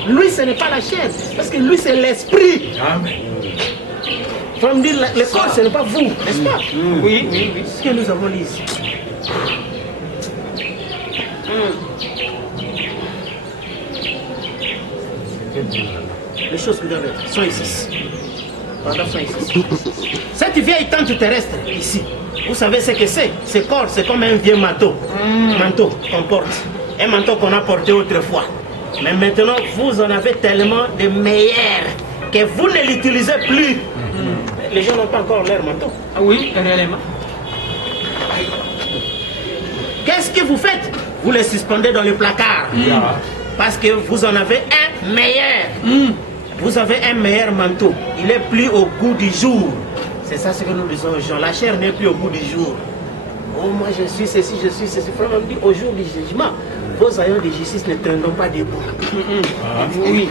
Lui, ce n'est pas la chair, parce que lui, c'est l'esprit. Faut me dire, le corps, ce n'est pas vous, n'est-ce pas? Oui, oui, oui. Ce que nous avons lu ici. Les choses qui doivent être sont ici. Sont ici. Cette vieille tente terrestre, ici, vous savez ce que c'est? Ce corps, c'est comme un vieux manteau. Manteau qu'on porte. Un manteau qu'on a porté autrefois. Mais maintenant, vous en avez tellement de meilleurs que vous ne l'utilisez plus. Les gens n'ont pas encore leur manteau. Ah oui, réellement. Qu'est-ce que vous faites? Vous les suspendez dans le placard. Parce que vous en avez un meilleur. Vous avez un meilleur manteau. Il est plus au goût du jour. C'est ça ce que nous disons aux gens. La chair n'est plus au goût du jour. Oh, moi je suis ceci, je suis ceci. Frère me dit, au jour du jugement, vos aïeux de justice ne tiendront pas debout. Oui.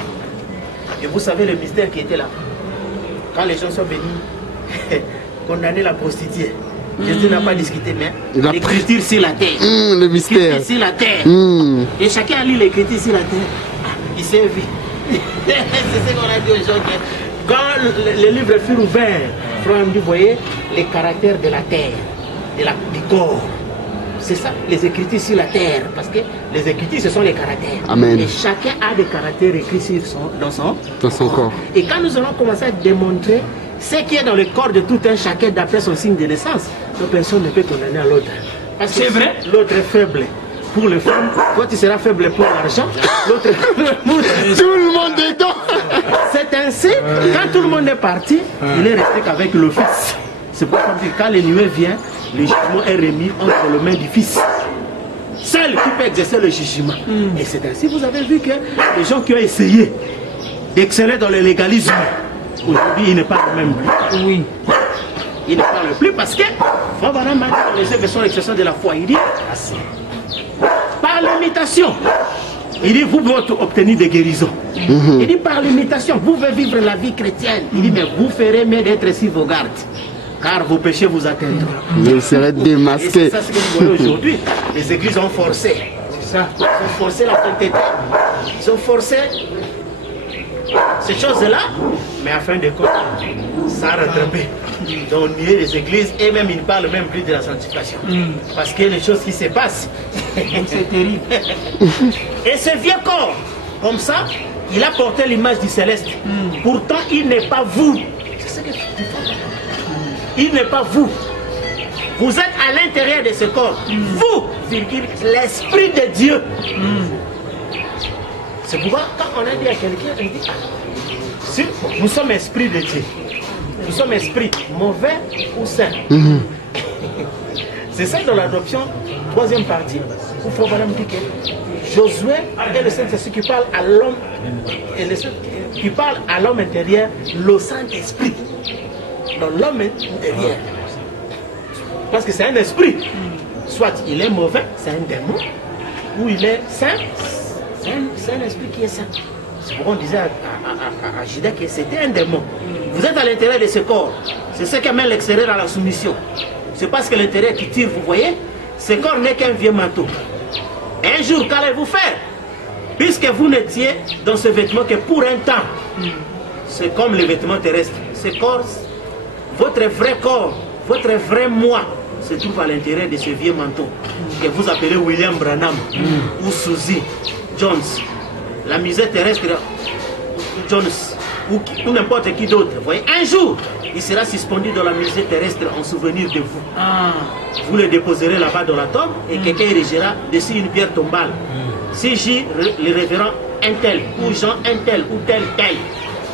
Et vous savez le mystère qui était là. Quand les gens sont venus condamner la prostituée, Jésus n'a pas discuté, mais l'écriture sur la terre. Le mystère. Sur la terre. Et chacun a lu l'écriture sur la terre. Il s'est vu. C'est ce qu'on a dit aux gens. Quand les livres furent ouverts, frère me dit, vous voyez, les caractères de la terre, du corps. C'est ça, les Écritures sur la terre. Parce que les Écritures, ce sont les caractères. Amen. Et chacun a des caractères écrits dans son corps. Et quand nous allons commencer à démontrer ce qui est dans le corps de tout un chacun d'après son signe de naissance, personne ne peut condamner à l'autre. Parce que c'est vrai. L'autre est faible pour les femmes, toi tu seras faible pour l'argent, l'autre est faible pour... Tout le monde est dedans. C'est ainsi, quand tout le monde est parti, il est resté qu'avec le Fils. C'est pourquoi quand le nuée vient, le jugement est remis entre les mains du Fils. Seul qui peut exercer le jugement. Et c'est ainsi, vous avez vu que les gens qui ont essayé d'exceller dans le légalisme, aujourd'hui, ils ne parlent même plus. Oui. Ils ne parlent plus parce que, Frère Branham a dit dans les versions l'expression de la foi, il dit, par l'imitation, il dit, vous pouvez obtenir des guérisons. Il dit, par l'imitation, vous pouvez vivre la vie chrétienne. Il dit, mais vous ferez mieux d'être sur vos gardes, car vos péchés vous atteindront. Vous serez démasqués. Et c'est ça ce que vous voyez aujourd'hui. Les églises ont forcé. C'est ça. Ils ont forcé la sainteté. Ils ont forcé ces choses-là, mais afin de quoi ça a rattrapé. Donc nier les églises et même ils ne parlent même plus de la sanctification. Parce que les choses qui se passent, C'est terrible. et ce vieux corps, comme ça, il a porté l'image du céleste. Pourtant, il n'est pas vous. C'est ce que tu dis. Il n'est pas vous. Vous êtes à l'intérieur de ce corps. Vous, l'Esprit de Dieu. C'est pourquoi quand on a dit à quelqu'un, on dit, si nous sommes esprits de Dieu. Nous sommes esprits mauvais ou sains. C'est ça dans l'adoption, troisième partie, où Frère Branham dit que Josué est le Saint-Esprit qui parle à l'homme, qui parle à l'homme intérieur, le Saint-Esprit. Dans l'homme intérieur. Parce que c'est un esprit. Soit il est mauvais, c'est un démon, ou il est saint, c'est un esprit qui est saint. C'est pourquoi on disait à Judas que c'était un démon. Vous êtes à l'intérieur de ce corps. C'est ce qui amène l'extérieur à la soumission. C'est parce que l'intérieur qui tire, vous voyez, ce corps n'est qu'un vieux manteau. Un jour, qu'allez-vous faire? Puisque vous n'étiez dans ce vêtement que pour un temps. C'est comme les vêtements terrestres. Ce corps, votre vrai corps, votre vrai moi, se trouve à l'intérieur de ce vieux manteau que vous appelez William Branham ou Suzy Jones. La misère terrestre Jones ou n'importe qui d'autre. Voyez, un jour, il sera suspendu dans la misère terrestre en souvenir de vous. Vous le déposerez là-bas dans la tombe et quelqu'un érigera dessus une pierre tombale. Si j'ai le révérend un tel, ou Jean un tel, ou tel,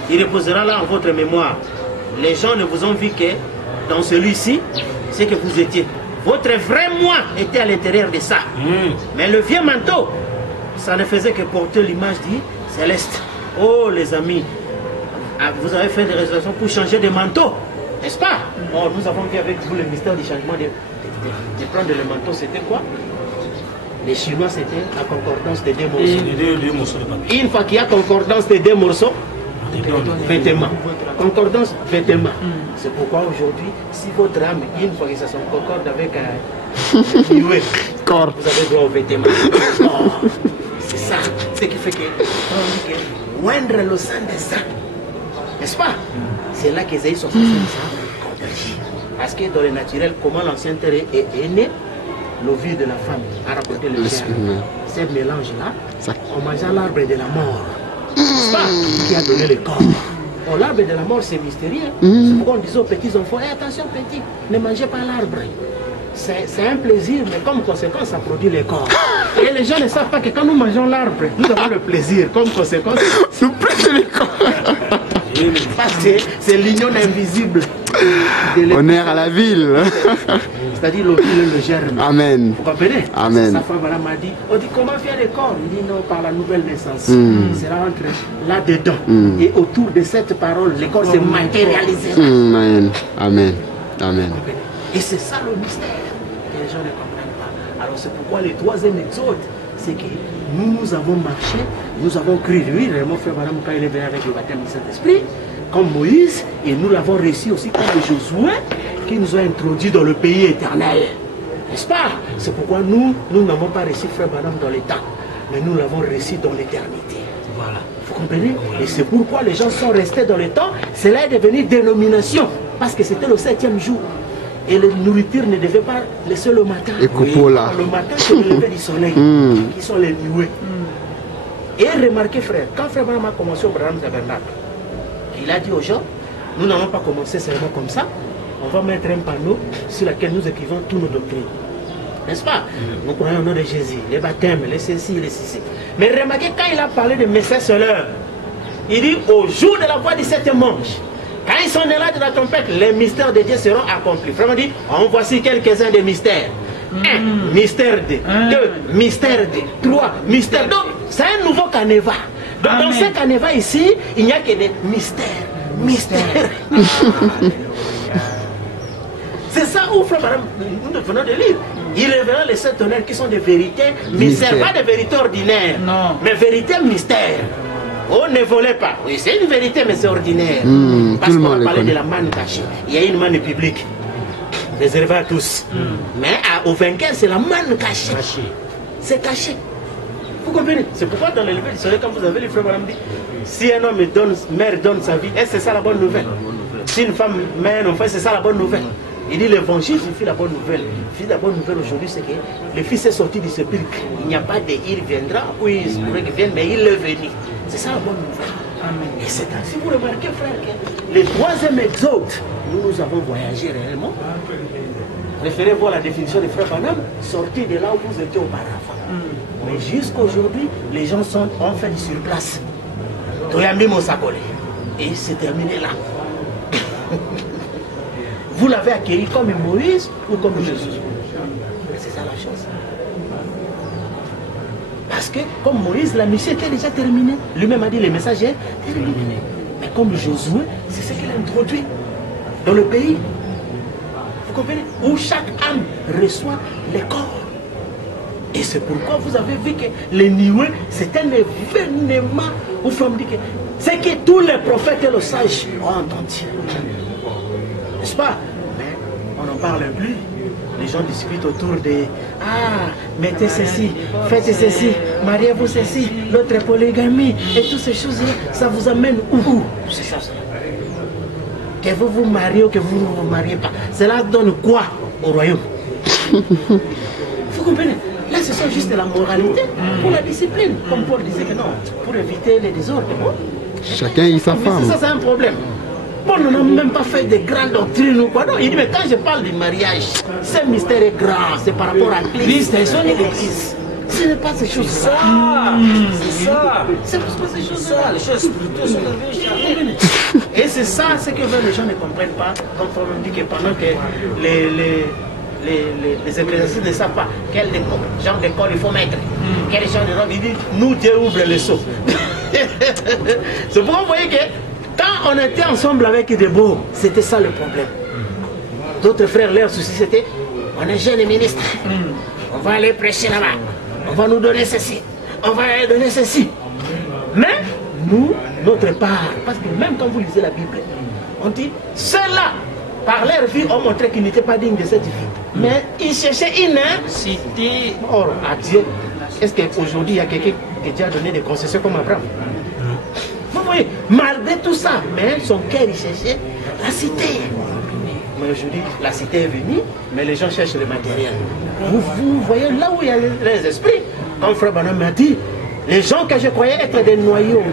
il reposera là en votre mémoire. Les gens ne vous ont vu que dans celui-ci, c'est que vous étiez. Votre vrai moi était à l'intérieur de ça. Mais le vieux manteau, ça ne faisait que porter l'image du céleste. Oh les amis, vous avez fait des résolutions pour changer de manteau, n'est-ce pas? Oh, nous avons vu avec vous le mystère du changement de prendre le manteau, c'était quoi? Les Chinois, c'était la concordance des deux morceaux. Deux morceaux de papier. Une fois qu'il y a concordance des deux morceaux, vêtements. Concordance, vêtements. C'est pourquoi aujourd'hui, si votre âme, une fois que ça se concorde avec un corps, vous avez droit aux vêtements. C'est ça. Ce qui fait que moindre le sang des saints. N'est-ce pas? C'est là qu'Ésaïe 65 compris. Parce que dans le naturel, comment l'ancien terre est né, l'ovule de la femme a rapporté le germe. Ce mélange-là, on mangeait l'arbre de la mort. N'est-ce pas? Qui a donné le corps. Bon, l'arbre de la mort, c'est mystérieux. C'est pourquoi on disait aux petits enfants, attention petit, ne mangez pas l'arbre. C'est un plaisir, mais comme conséquence, ça produit le corps. Et les gens ne savent pas que quand nous mangeons l'arbre, nous avons le plaisir. Comme conséquence, nous plaisir le corps. Parce que c'est l'union invisible. Honneur à la ville. C'est-à-dire l'ovule et le germe. Amen. Vous comprenez? Amen. Sa femme m'a dit, on dit comment faire le corps? Il dit non, par la nouvelle naissance. C'est là entre là-dedans. Et autour de cette parole, le corps se matérialisera. Amen. Amen. Amen. Et c'est ça le mystère. Et les gens ne comprennent pas. Alors c'est pourquoi le troisième exode, c'est que nous avons marché, nous avons cru. Oui, vraiment, frère Madame, quand il est venu avec le baptême du Saint-Esprit, comme Moïse, et nous l'avons réussi aussi comme Josué, qui nous a introduits dans le pays éternel. N'est-ce pas? C'est pourquoi nous n'avons pas réussi, frère Madame, dans les temps. mais nous l'avons reçu dans l'éternité. Voilà. Vous comprenez? Et c'est pourquoi les gens sont restés dans le temps. Cela est devenu dénomination, parce que c'était le 7e jour. Et la nourriture ne devait pas laisser le matin. Et Coupola. Le matin, c'est le lever du soleil, qui sont les nuées. Et remarquez, frère, quand Frère Branham a commencé au Branham Tabernacle, il a dit aux gens, nous n'allons pas commencer seulement comme ça, on va mettre un panneau sur lequel nous écrivons tous nos doctrines. N'est-ce pas? Nous croyons au nom de Jésus, les baptêmes, les ceci, les ceci. Mais remarquez, quand il a parlé de message solaire, il dit au jour de la voix du 7e ange, quand ils sont là de la trompette, les mystères de Dieu seront accomplis. Frère dit, en voici quelques-uns des mystères. 1, mystère 2, 2, mystère 3, mystère. Donc, c'est un nouveau carnaval. Donc, dans ce carnaval ici, il n'y a que des mystères. Mystères. C'est ça où, frère, nous venons de lire. Il révèle les 7 tonnerres qui sont des vérités mystères, pas des vérités ordinaires, mais vérités mystères. Oh, ne volez pas. Oui, c'est une vérité, mais c'est ordinaire. Parce qu'on a parlé de la manne cachée. Il y a une manne publique, réservée à tous. Mais au vainqueur, c'est la manne cachée. C'est caché. Vous comprenez? C'est pourquoi dans le lever du soleil, quand vous avez les frères, madame dit, si un homme mère donne sa vie, c'est ça la bonne nouvelle. Si une femme mère un enfant, c'est ça la bonne nouvelle. Il dit l'évangile suffit la bonne nouvelle. La bonne nouvelle aujourd'hui, c'est que le Fils est sorti du sépulcre. Il n'y a pas de il viendra, ou il pourrait qu'il vienne, mais il est venu. C'est ça la bonne nouvelle. Amen. Et c'est ainsi, vous remarquez, frère, que le 3e exode, nous avons voyagé réellement. Préférez voir la définition de frère Branham, sorti de là où vous étiez auparavant. Mais jusqu'aujourd'hui, les gens ont fait du surplace. Et c'est terminé là. Vous l'avez accueilli comme Moïse ou comme Jésus? C'est ça la chose. Parce que comme Moïse, la mission était déjà terminée. Lui-même a dit le message est terminé. Mais comme Josué, c'est ce qu'il a introduit dans le pays. Vous comprenez? Où chaque âme reçoit les corps. Et c'est pourquoi vous avez vu que les Nioué, c'est un événement où Femme dit que c'est que tous les prophètes et les sages ont entendu. N'est-ce pas? Mais on n'en parle plus. Les gens discutent autour de mettez ceci, faites ceci, mariez-vous ceci, l'autre polygamie, et toutes ces choses-là, ça vous amène où? Ces choses-là. Que vous vous mariez ou que vous ne vous mariez pas. Cela donne quoi au royaume? Vous comprenez? Là, ce sont juste la moralité pour la discipline. Comme Paul disait que non, pour éviter les désordres. Chacun y sa femme. Ça, c'est un problème. Paul n'a même pas fait de grandes doctrines ou quoi. Non, il dit, mais quand je parle du mariage, ce mystère est grand. C'est par rapport à Christ et l'Église. Ce n'est pas ces choses-là. C'est ça. C'est pas ces choses-là. Les choses spirituelles sont devenues. Et c'est ça ce que les gens ne comprennent pas. Comme on dit que pendant que les ecclésiastiques ne savent pas quel genre d'école il faut mettre, quel genre de robe, il dit, nous Dieu ouvre les seaux. C'est pourquoi vous voyez que quand on était ensemble avec des beaux, c'était ça le problème. D'autres frères, leur souci c'était, on est jeunes ministres, on va aller prêcher là-bas, on va nous donner ceci, on va donner ceci. Mais nous, notre part, parce que même quand vous lisez la Bible, on dit, ceux-là, par leur vie, ont montré qu'ils n'étaient pas dignes de cette vie. Mais ils cherchaient une cité. Or, à Dieu, est-ce qu'aujourd'hui, il y a quelqu'un qui Dieu a donné des concessions comme Abraham? Vous voyez, malgré tout ça, mais son cœur, il cherchait la cité. Mais aujourd'hui, la cité est venue, mais les gens cherchent le matériel. Vous voyez là où il y a les esprits. Comme Frère Branham m'a dit, les gens que je croyais être des noyaux,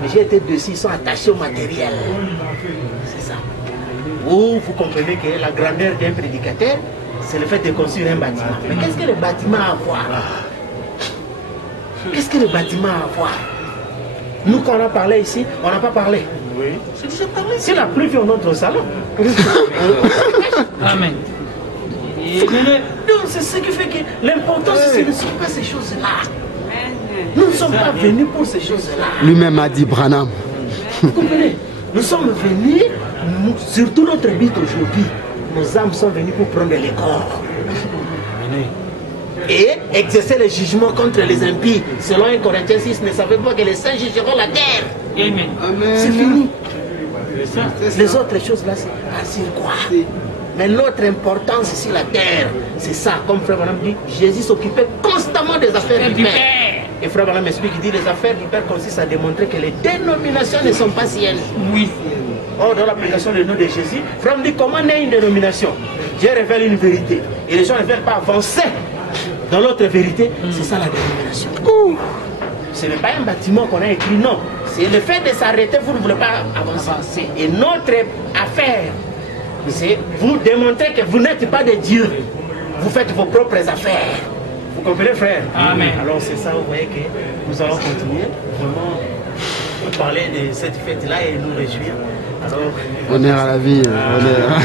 mais j'ai été dessus, ils sont attachés au matériel. C'est ça. Où vous comprenez que la grandeur d'un prédicateur, c'est le fait de construire un bâtiment. Mais qu'est-ce que le bâtiment a à voir? Qu'est-ce que le bâtiment a à voir? Nous, quand on a parlé ici, on n'a pas parlé. Oui. C'est déjà parlé. C'est la pluie dans notre salon. Amen. Donc, c'est ce qui fait que l'important, ce ne sont pas ces choses-là. Nous ne sommes pas venus pour ces choses-là. Lui-même a dit Branham. Vous comprenez? Nous sommes venus, surtout notre but aujourd'hui, nos âmes sont venues pour prendre les corps. Et exercer le jugement contre les impies. Selon 1 Corinthiens 6, ne savez pas que les saints jugeront la terre. Amen. C'est fini. Les autres choses là, c'est à quoi? Mais notre importance ici, la terre, c'est ça. Comme Frère Branham dit, Jésus s'occupait constamment des affaires du Père. Et Frère Branham m'explique, il dit les affaires du Père consistent à démontrer que les dénominations ne sont pas siennes. Oui. Or, dans l'application du nom de Jésus, Frère dit comment naît une dénomination. Dieu révèle une vérité. Et les gens ne veulent pas avancer dans l'autre vérité. C'est ça la dénomination. Ce n'est pas un bâtiment qu'on a écrit, non. C'est le fait de s'arrêter, vous ne voulez pas avancer. Et notre affaire, c'est vous démontrer que vous n'êtes pas de Dieu. Vous faites vos propres affaires. Vous comprenez, frère? Amen. Alors c'est ça, vous voyez que nous allons continuer vraiment parler de cette fête-là et nous réjouir. Alors, honneur à la vie, honneur.